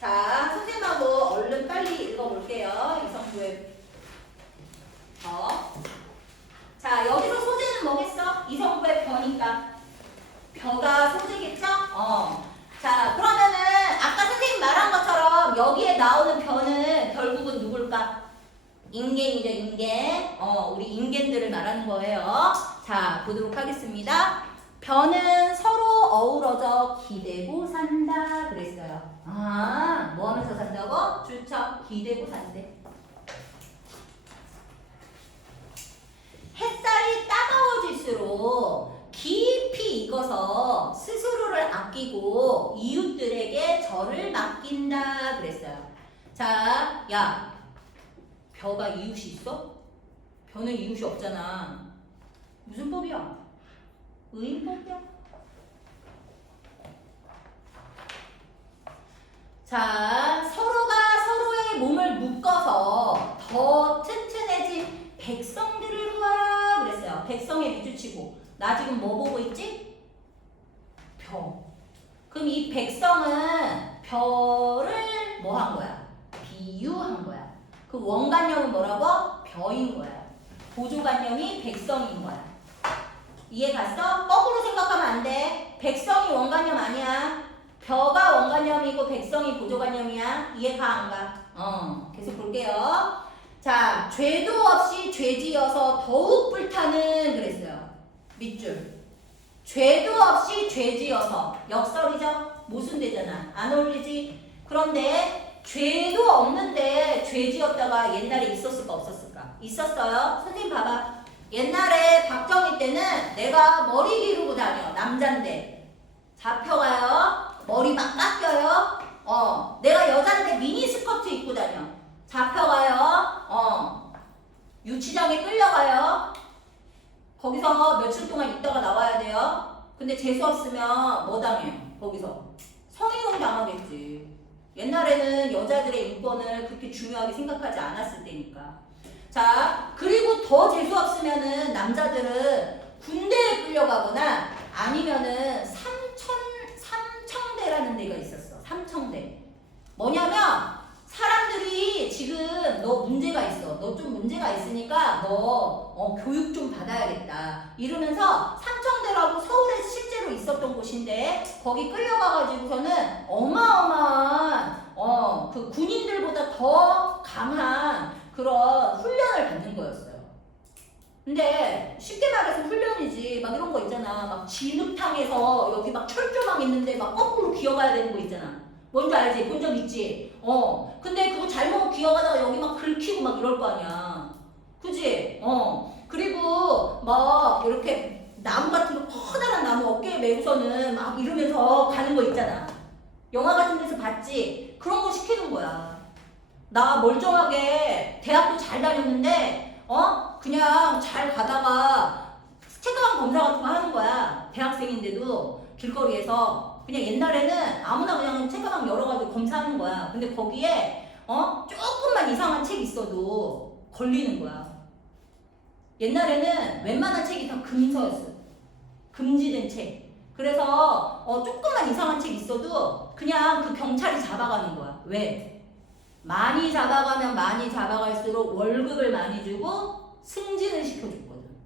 자, 선생님하고 얼른 빨리 읽어볼게요. 이성구의 벼. 자, 여기서 소재는 뭐겠어? 이성구의 벼니까. 벼가 소재겠죠? 자, 그러면은 아까 선생님 말한 것처럼 여기에 나오는 벼는 결국은 누굴까? 인간이죠, 인간. 우리 인간들을 말하는 거예요. 자, 보도록 하겠습니다. 벼는 서로 어우러져 기대고 산다 그랬어요. 뭐 하면서 산다고? 좋죠. 기대고 산대. 햇살이 따가워질수록 깊이 익어서 스스로를 아끼고 이웃들에게 절을 맡긴다 그랬어요. 자, 야, 벼가 이웃이 있어? 벼는 이웃이 없잖아. 무슨 법이야? 의인법이야. 자, 서로가 서로의 몸을 묶어서 더 튼튼해진 백성들을 구하라 그랬어요. 백성에 밑줄치고. 나 지금 뭐 보고 있지? 벼. 그럼 이 백성은 벼를 뭐 한 거야? 비유한 거야. 그 원관념은 뭐라고? 벼인 거야. 보조관념이 백성인 거야. 이해 갔어? 거꾸로 생각하면 안 돼. 백성이 원관념 아니야. 벼가 원관념이고 백성이 보조관념이야. 이해 가 안 가? 계속 볼게요. 자, 죄도 없이 죄지어서 더욱 불타는 그랬어요. 밑줄. 죄도 없이 죄지어서 역설이죠? 모순되잖아. 안 어울리지? 그런데 죄도 없는데 죄지었다가 옛날에 있었을까 없었을까? 있었어요. 선생님 봐봐. 옛날에 박정희 때는 내가 머리 기르고 다녀. 남잔데. 잡혀가요. 머리 막 깎여요. 내가 여잔데 미니스커트 입고 다녀. 잡혀가요. 유치장에 끌려가요. 거기서 며칠 동안 있다가 나와야 돼요. 근데 재수 없으면 뭐 당해요? 거기서 성희롱 당하겠지. 옛날에는 여자들의 인권을 그렇게 중요하게 생각하지 않았을 때니까. 자, 그리고 더 재수 없으면은 남자들은 군대에 끌려가거나 아니면은 삼청대라는 데가 있었어. 삼청대. 뭐냐면 사람들이 지금 너 문제가 있어. 너 좀 문제가 있으니까 너 교육 좀 받아야겠다. 이러면서 삼청대라고 서울에 실제로 있었던 곳인데 거기 끌려가가지고서는 어마어마한 그 군인들보다 더 강한 그런 훈련을 받는 거였어요. 근데 쉽게 말해서 훈련이지. 막 이런 거 있잖아. 막 진흙탕에서 여기 막 철조망 있는데 막 거꾸로 기어가야 되는 거 있잖아. 뭔지 알지? 본 적 있지? 근데 그거 잘못 기어가다가 여기 막 긁히고 막 이럴 거 아니야. 그지? 그리고 막 이렇게 나무 같은 거 커다란 나무 어깨에 메고서는 막 이러면서 가는 거 있잖아. 영화 같은 데서 봤지? 그런 거 시키는 거야. 나 멀쩡하게 대학도 잘 다녔는데 그냥 잘 가다가 체크방 검사 같은 거 하는 거야. 대학생인데도 길거리에서 그냥 옛날에는 아무나 그냥 체크방 열어가지고 검사하는 거야. 근데 거기에 조금만 이상한 책이 있어도 걸리는 거야. 옛날에는 웬만한 책이 다 금서였어. 금지된 책. 그래서 조금만 이상한 책 있어도 그냥 그 경찰이 잡아가는 거야. 왜? 많이 잡아가면 많이 잡아갈수록 월급을 많이 주고 승진을 시켜줬거든.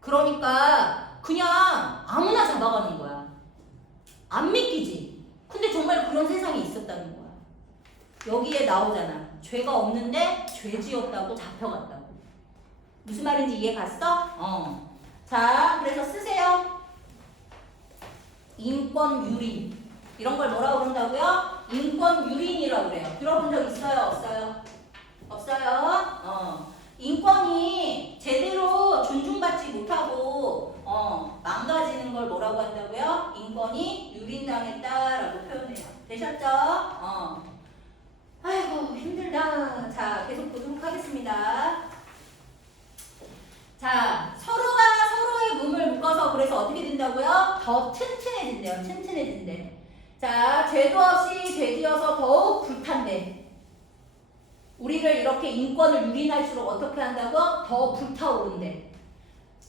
그러니까 그냥 아무나 잡아가는 거야. 안 믿기지? 근데 정말 그런 세상이 있었다는 거야. 여기에 나오잖아. 죄가 없는데 죄 지었다고 잡혀갔다고. 무슨 말인지 이해 갔어? 자, 그래서 쓰세요. 인권 유린. 이런 걸 뭐라고 그런다고요? 인권 유린이라고 그래요. 들어본 적 있어요? 없어요? 없어요? 인권이 제대로 존중받지 못하고 망가지는 걸 뭐라고 한다고요? 인권이 유린당했다라고 표현해요. 되셨죠? 아이고 힘들다. 자, 계속 보도록 하겠습니다. 자, 서로가 서로의 몸을 묶어서 그래서 어떻게 된다고요? 더 튼튼해진대요. 튼튼해진대. 자, 죄도 없이 죄지어서 더욱 불탄대. 우리를 이렇게 인권을 유린할수록 어떻게 한다고? 더 불타오른대.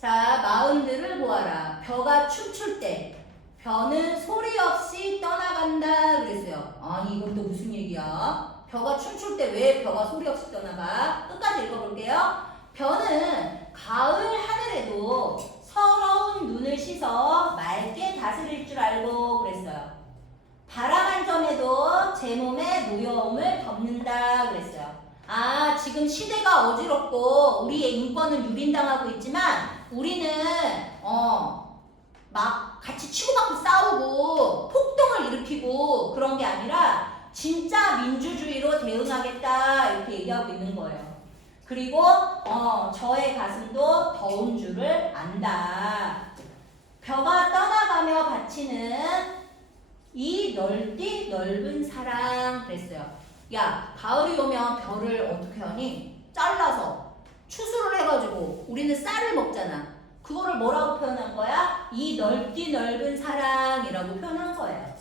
자, 마음들을 모아라. 벼가 춤출 때 벼는 소리 없이 떠나간다 그랬어요. 아니 이건 또 무슨 얘기야? 벼가 춤출 때 왜 벼가 소리 없이 떠나가? 끝까지 읽어볼게요. 벼는 가을 하늘에도 서러운 눈을 씻어 맑게 다스릴 줄 알고 그랬어요. 바람 한 점에도 제 몸의 노여움을 덮는다 그랬어요. 아, 지금 시대가 어지럽고 우리의 인권은 유린당하고 있지만 우리는 막 같이 치고받고 싸우고 폭동을 일으키고 그런 게 아니라 진짜 민주주의로 대응하겠다 이렇게 얘기하고 있는 거예요. 그리고 저의 가슴도 더운 줄을 안다. 벼가 떠나가며 바치는 이 넓디 넓은 사랑 그랬어요. 야, 가을이 오면 벼를 어떻게 하니? 잘라서 추수를 해가지고 우리는 쌀을 먹잖아. 그거를 뭐라고 표현한 거야? 이 넓디 넓은 사랑이라고 표현한 거예요.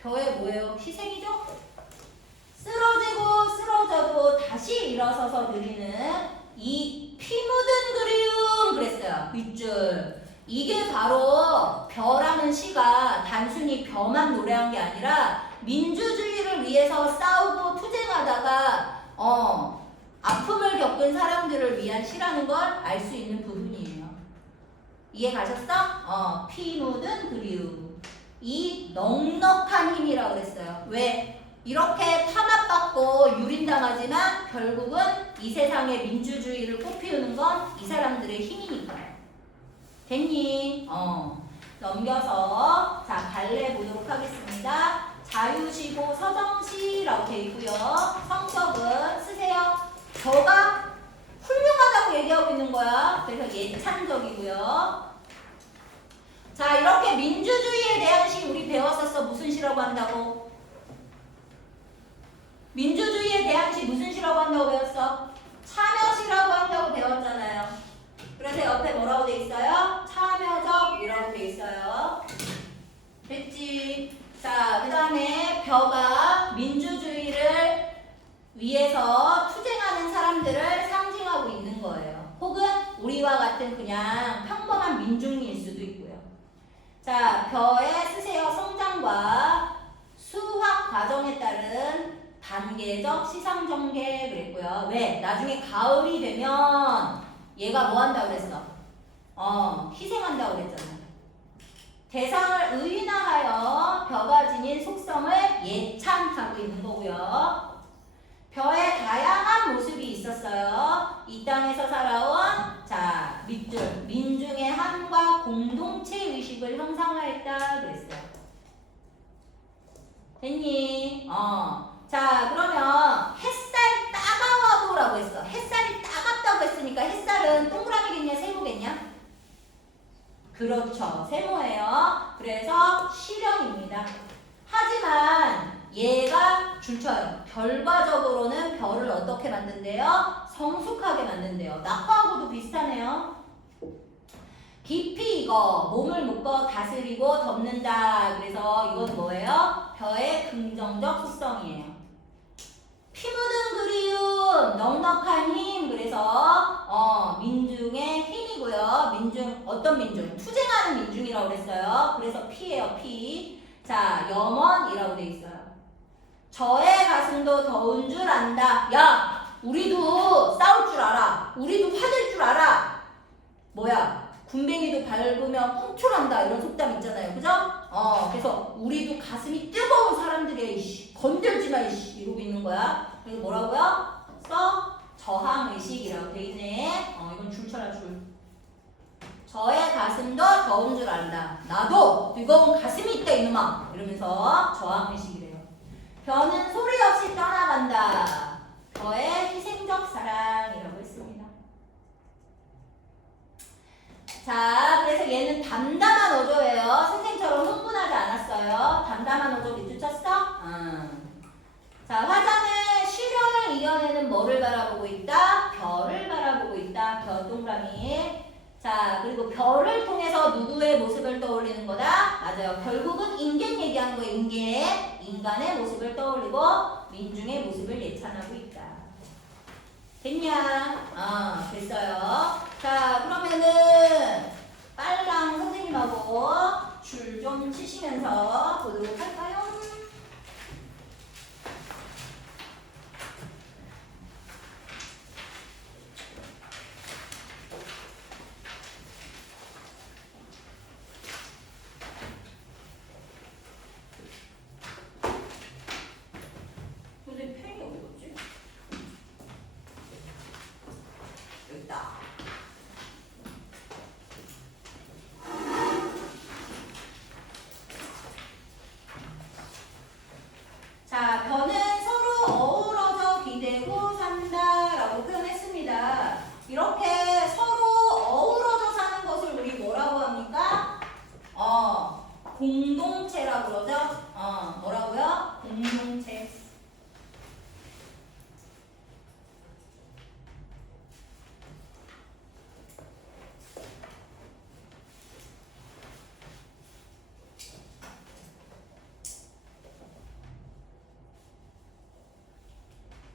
벼의 뭐예요? 희생이죠? 쓰러지고 쓰러져도 다시 일어서서 누리는 이 피 묻은 그리움 그랬어요. 윗줄. 이게 바로 벼라는 시가 단순히 벼만 노래한 게 아니라 민주주의를 위해서 싸우고 투쟁하다가 아픔을 겪은 사람들을 위한 시라는 걸 알 수 있는 부분이에요. 이해 가셨어? 피 묻은 그리움. 이 넉넉한 힘이라고 그랬어요. 왜? 이렇게 탄압받고 유린당하지만 결국은 이 세상의 민주주의를 꽃피우는 건 이 사람들의 힘이니까요. 됐니? 넘겨서 자 갈래 보도록 하겠습니다. 자유시고 서정시라고 되어 있고요. 성격은 쓰세요. 저가 훌륭하다고 얘기하고 있는 거야. 그래서 예찬적이고요. 자, 이렇게 민주주의에 대한 시 우리 배웠었어. 무슨 시라고 한다고? 민주주의에 대한 시 무슨 시라고 한다고 배웠어? 참여시라고 한다고 배웠잖아요. 그래서 옆에 뭐라고 돼 있어요? 참여적이라고 돼 있어요. 됐지? 자, 그 다음에 벼가 민주주의를 위해서 투쟁하는 사람들을 상징하고 있는 거예요. 혹은 우리와 같은 그냥 평범한 민중일 수도 있고요. 자, 벼에 쓰세요. 성장과 수확 과정에 따른 단계적 시상 전개 그랬고요. 왜? 나중에 가을이 되면 얘가 뭐 한다고 그랬어? 희생한다고 그랬잖아요. 대상을 의인화하여 벼가 지닌 속성을 예찬하고 있는 거고요. 벼의 다양한 모습이 있었어요. 이 땅에서 살아온 자 밑줄 민중의 함과 공동체 의식을 형상화했다 그랬어요. 됐니? 자 그러면 햇살 따가워도라고 했어. 햇살이 따갑다고 했으니까 햇살은 동그라미겠냐 세모겠냐? 그렇죠. 세모예요. 그래서 실형입니다. 하지만 얘가 줄쳐요. 결과적으로는 벼를 어떻게 만든대요? 성숙하게 만든대요. 낙화하고도 비슷하네요. 깊이 이거 몸을 묶어 다스리고 덮는다. 그래서 이건 뭐예요? 벼의 긍정적 속성이에요. 피 묻은 그리움, 넉넉한 힘. 그래서 민중의 힘이고요. 민중 어떤 민중? 투쟁하는 민중이라고 그랬어요. 그래서 피예요. 피. 자, 염원이라고 돼 있어요. 저의 가슴도 더운 줄 안다. 야, 우리도 싸울 줄 알아. 우리도 화낼 줄 알아. 뭐야? 군뱅이도 밟으면 꽁초란다. 이런 속담 있잖아요. 그죠? 그래서 우리도 가슴이 뜨거운 사람들이야. 이씨. 건들지 마. 이씨. 이러고 있는 거야. 그래서 뭐라고요? 저항의식이라고 돼 있네. 이건 줄쳐라, 줄. 저의 가슴도 더운 줄 안다. 나도 뜨거운 가슴이 있다, 이놈아. 이러면서 저항의식이래요. 벼는 소리 없이 떠나간다. 벼의 희생적 사랑이라고 했습니다. 자, 그래서 얘는 담담한 어조예요. 선생님처럼 흥분하지 않았어요. 담담한 어조 밑줄 쳤어? 자, 화자는 시련을 이겨내는 뭐를 바라보고 있다? 별을 바라보고 있다. 벼 동그라미. 자, 그리고 별을 통해서 누구의 모습을 떠올리는 거다? 맞아요. 결국은 인간 얘기하는 거예요. 인간의 모습을 떠올리고 민중의 모습을 예찬하고 있다. 됐냐? 됐어요. 자, 그러면은 빨랑 선생님하고 줄 좀 치시면서 보도록 할까요? 근데 펜이 어디 갔지? 여기 있다. 자, 벼는 서로 어우러져 기대고 산다라고 표현했습니다. 이렇게 서로 어우러져 사는 것을 우리 뭐라고 합니까? 공동체라고 그러죠? 뭐라고요? 공동체.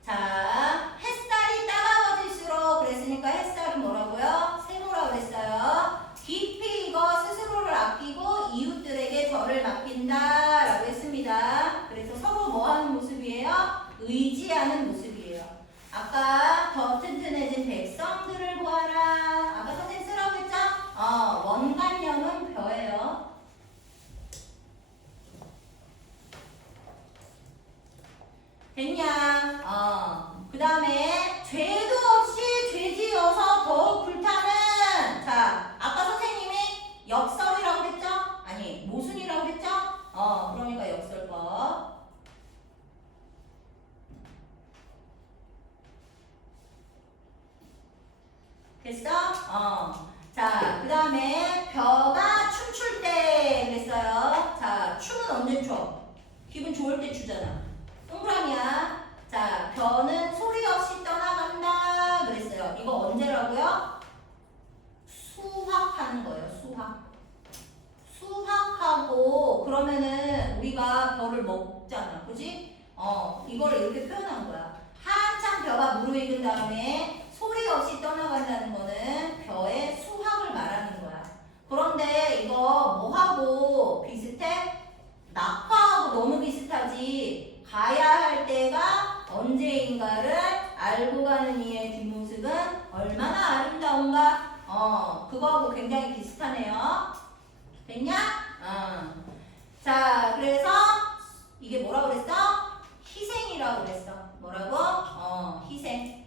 자, 햇살이 따가워질수록 그랬으니까 햇살은 뭐라고요? 세모라고 그랬어요. 깊이 이거 스스로를 아끼고 이웃들에게 저를 맡긴다 라고 했습니다. 그래서 서로 뭐 하는 모습이에요? 의지하는 모습이에요. 아까 더 튼튼해진 백성들을 보아라. 아까 선생님 쓰라고 했죠? 원관념은 벼예요. 됐냐? 그 다음에 죄도 없이 죄지어서 더욱 불타는. 자, 아까 선생님이 역설이라고 했죠? 아니, 모순이라고 했죠? 그러니까 역설법. 됐어? 자, 그 다음에 벼가 춤출 때 그랬어요. 자, 춤은 언제 춰? 기분 좋을 때 추잖아. 동그라미야. 자, 벼는 소리 없이 떠나간다 그랬어요. 이거 언제라고요? 수확하는 거예요. 수확하고 그러면은 우리가 벼를 먹잖아. 그지? 이걸 이렇게 표현한 거야. 한참 벼가 무르익은 다음에 소리 없이 떠나간다는 거는 벼의 수확을 말하는 거야. 그런데 이거 뭐하고 비슷해? 낙화하고 너무 비슷하지. 가야 할 때가 언제인가를 알고 가는 이의 뒷모습은 얼마나 아름다운가. 그거하고 굉장히 비슷하네요. 됐냐? 자, 그래서 이게 뭐라고 그랬어? 희생이라고 그랬어. 뭐라고? 희생.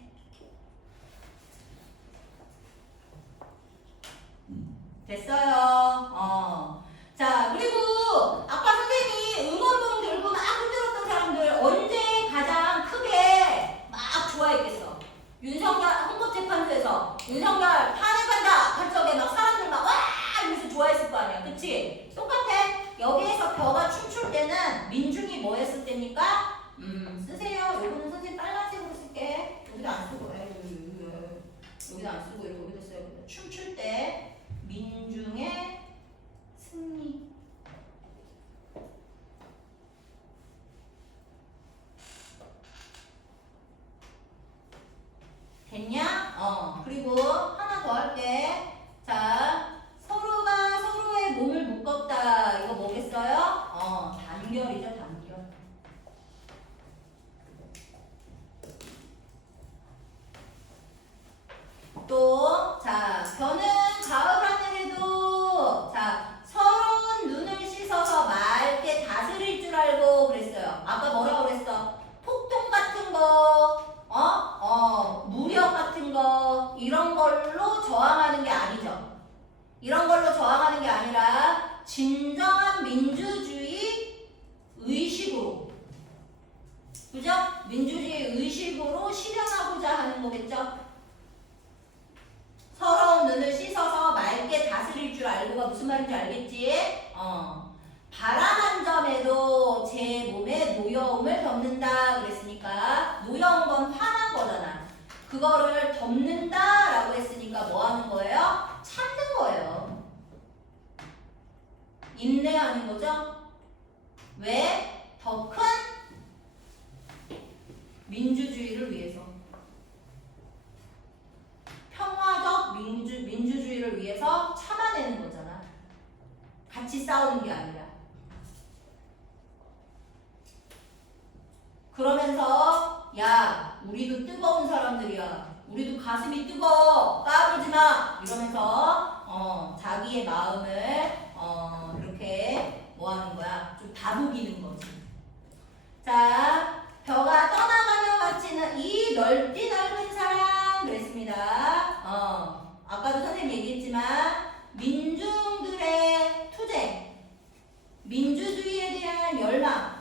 됐어요. 자, 그리고 아까 선생님이 응원봉 들고 막 흔들었던 사람들 언제 가장 크게 막 좋아했겠어? 윤석열 헌법재판소에서 윤석열 탄핵한다 할 적에 막 사람들 막 와! 이러면서 좋아했을 거 아니야. 그치? 똑같아. 여기에서 벼가 춤출 때는 민중이 뭐 했을 때입니까? 그죠? 민주주의 의식으로 실현하고자 하는 거겠죠? 서러운 눈을 씻어서 맑게 다스릴 줄 알고가 무슨 말인지 알겠지? 바람 한 점에도 제 몸에 노여움을 덮는다 그랬으니까 노여운 건 화난 거잖아. 그거를 덮는다 라고 했으니까 뭐 하는 거예요? 참는 거예요. 인내하는 거죠? 왜? 더 큰 민주주의를 위해서. 평화적 민주주의를 위해서 참아내는 거잖아. 같이 싸우는 게 아니라. 그러면서 야 우리도 뜨거운 사람들이야. 우리도 가슴이 뜨거워. 까불지 마. 이러면서 자기의 마음을 이렇게 뭐 하는 거야? 좀 다독이는 거지. 자, 벼가 떠나가며 바치는 이 넓디 넓은 사랑 그랬습니다. 아까도 선생님 얘기했지만 민중들의 투쟁, 민주주의에 대한 열망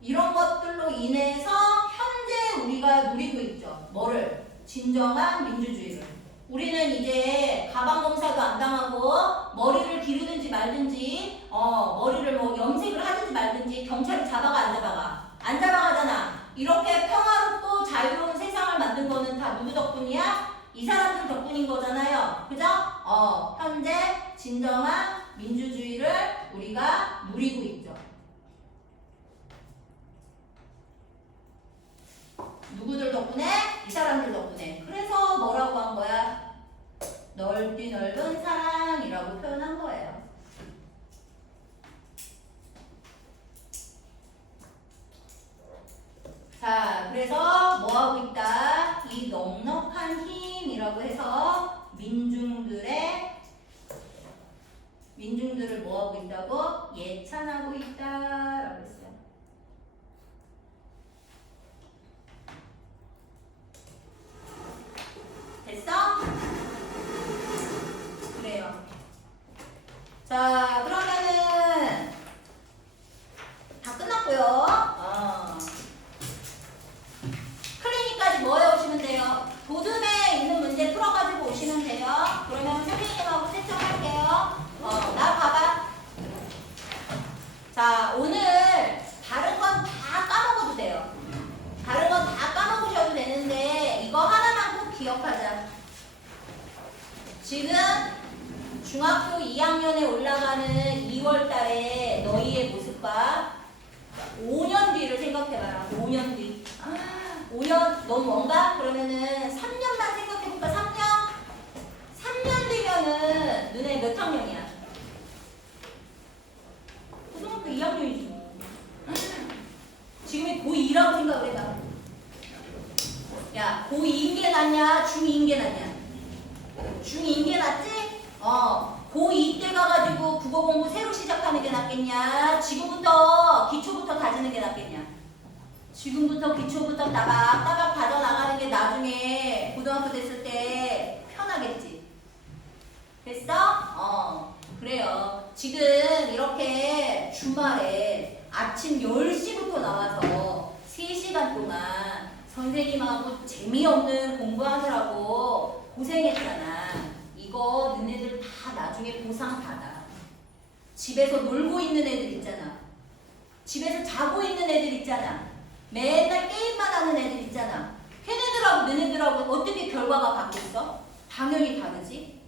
이런 것들로 인해서 현재 우리가 누리고 있죠. 뭐를? 진정한 민주주의를. 우리는 이제 가방검사도 안 당하고 머리를 기르든지 말든지 머리를 뭐 염색을 하든지 말든지 경찰이 잡아가 안 잡아가? 안 잡아가잖아. 이렇게 평화롭고 자유로운 세상을 만든 거는 다 누구 덕분이야? 이 사람들 덕분인 거잖아요. 그죠? 현재 진정한 민주주의를 우리가 누리고 있죠. 누구들 덕분에? 이 사람들 덕분에. 그래서 뭐라고 한 거야? 넓디 넓은 사랑이라고 표현한 거예요. 자, 그래서 뭐 하고 있다? 이 넉넉한 힘이라고 해서 민중들을 뭐 하고 있다고? 예찬하고 있다라고 했어요. 됐어? 그래요. 자, 그러면은 다 끝났고요. 클리닉까지 뭐 해오시면 돼요? 도둠에 있는 문제 풀어가지고 오시면 돼요. 그러면 선생님하고 채점할게요. 나 봐봐. 자, 오늘 다른 건 다 까먹어도 돼요. 다른 건 다 까먹으셔도 되는데 이거 하나만 꼭 기억하자. 지금 중학교 2학년에 올라가는 2월 달에 너희의 모습과 5년 뒤를 생각해봐라. 5년 뒤. 5년 너무 먼가? 그러면은 3년만 생각해볼까? 3년? 3년 뒤면은 너네 몇 학년이야? 고등학교 2학년이지 뭐. 지금이 고2라고 생각을 해봐. 야, 고2인 게 낫냐? 중2인 게 낫냐? 중2인 게 낫지? 고2 때 가가지고 국어 공부 새로 시작하는 게 낫겠냐? 지금부터 기초부터 다지는 게 낫겠냐? 지금부터 기초부터 따박따박 다져나가는 게 나중에 고등학교 됐을 때 편하겠지. 됐어? 그래요. 지금 이렇게 주말에 아침 10시부터 나와서 3시간 동안 선생님하고 재미없는 공부하느라고 고생했잖아. 이거 너네들 다 나중에 보상받아. 집에서 놀고 있는 애들 있잖아. 집에서 자고 있는 애들 있잖아. 맨날 게임만 하는 애들 있잖아. 걔네들하고 너네들하고 어떻게 결과가 같겠어? 당연히 다르지.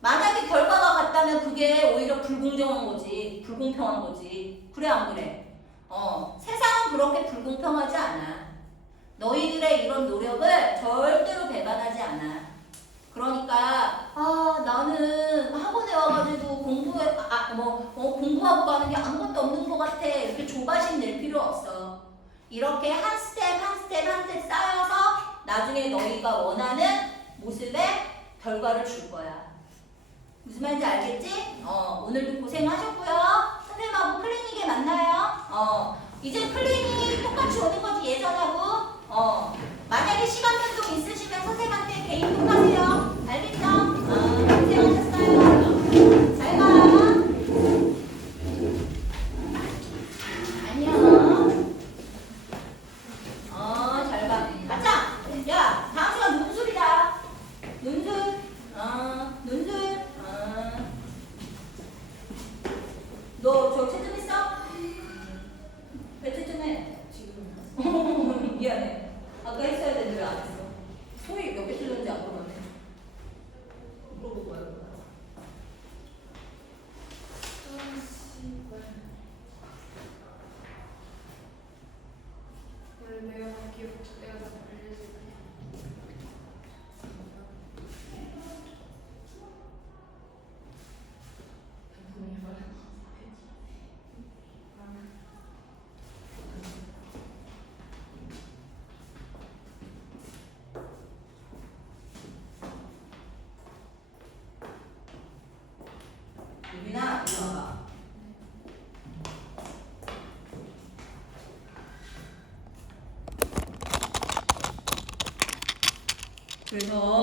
만약에 결과가 같다면 그게 오히려 불공정한 거지. 불공평한 거지. 그래 안 그래? 세상은 그렇게 불공평하지 않아. 너희들의 이런 노력을 절대로 배반하지 않아. 그러니까 나는 학원에 와가지고 공부하고 가는 게 아무것도 없는 것 같아. 이렇게 조바심 낼 필요 없어. 이렇게 한 스텝 한 스텝 한 스텝 쌓여서 나중에 너희가 원하는 모습의 결과를 줄 거야. 무슨 말인지 알겠지? 오늘도 고생하셨고요. 선생님하고 클리닉에 만나요. 이제 클리닉 똑같이 오는 거지 예전하고. 만약에 시간 변동 있으시면 선생님한테 개인 통화하세요. 알겠죠? 고생하셨어요. 잘 가. 기억 내가 다 알려줄게. 유빈아 이리 와봐. 그래서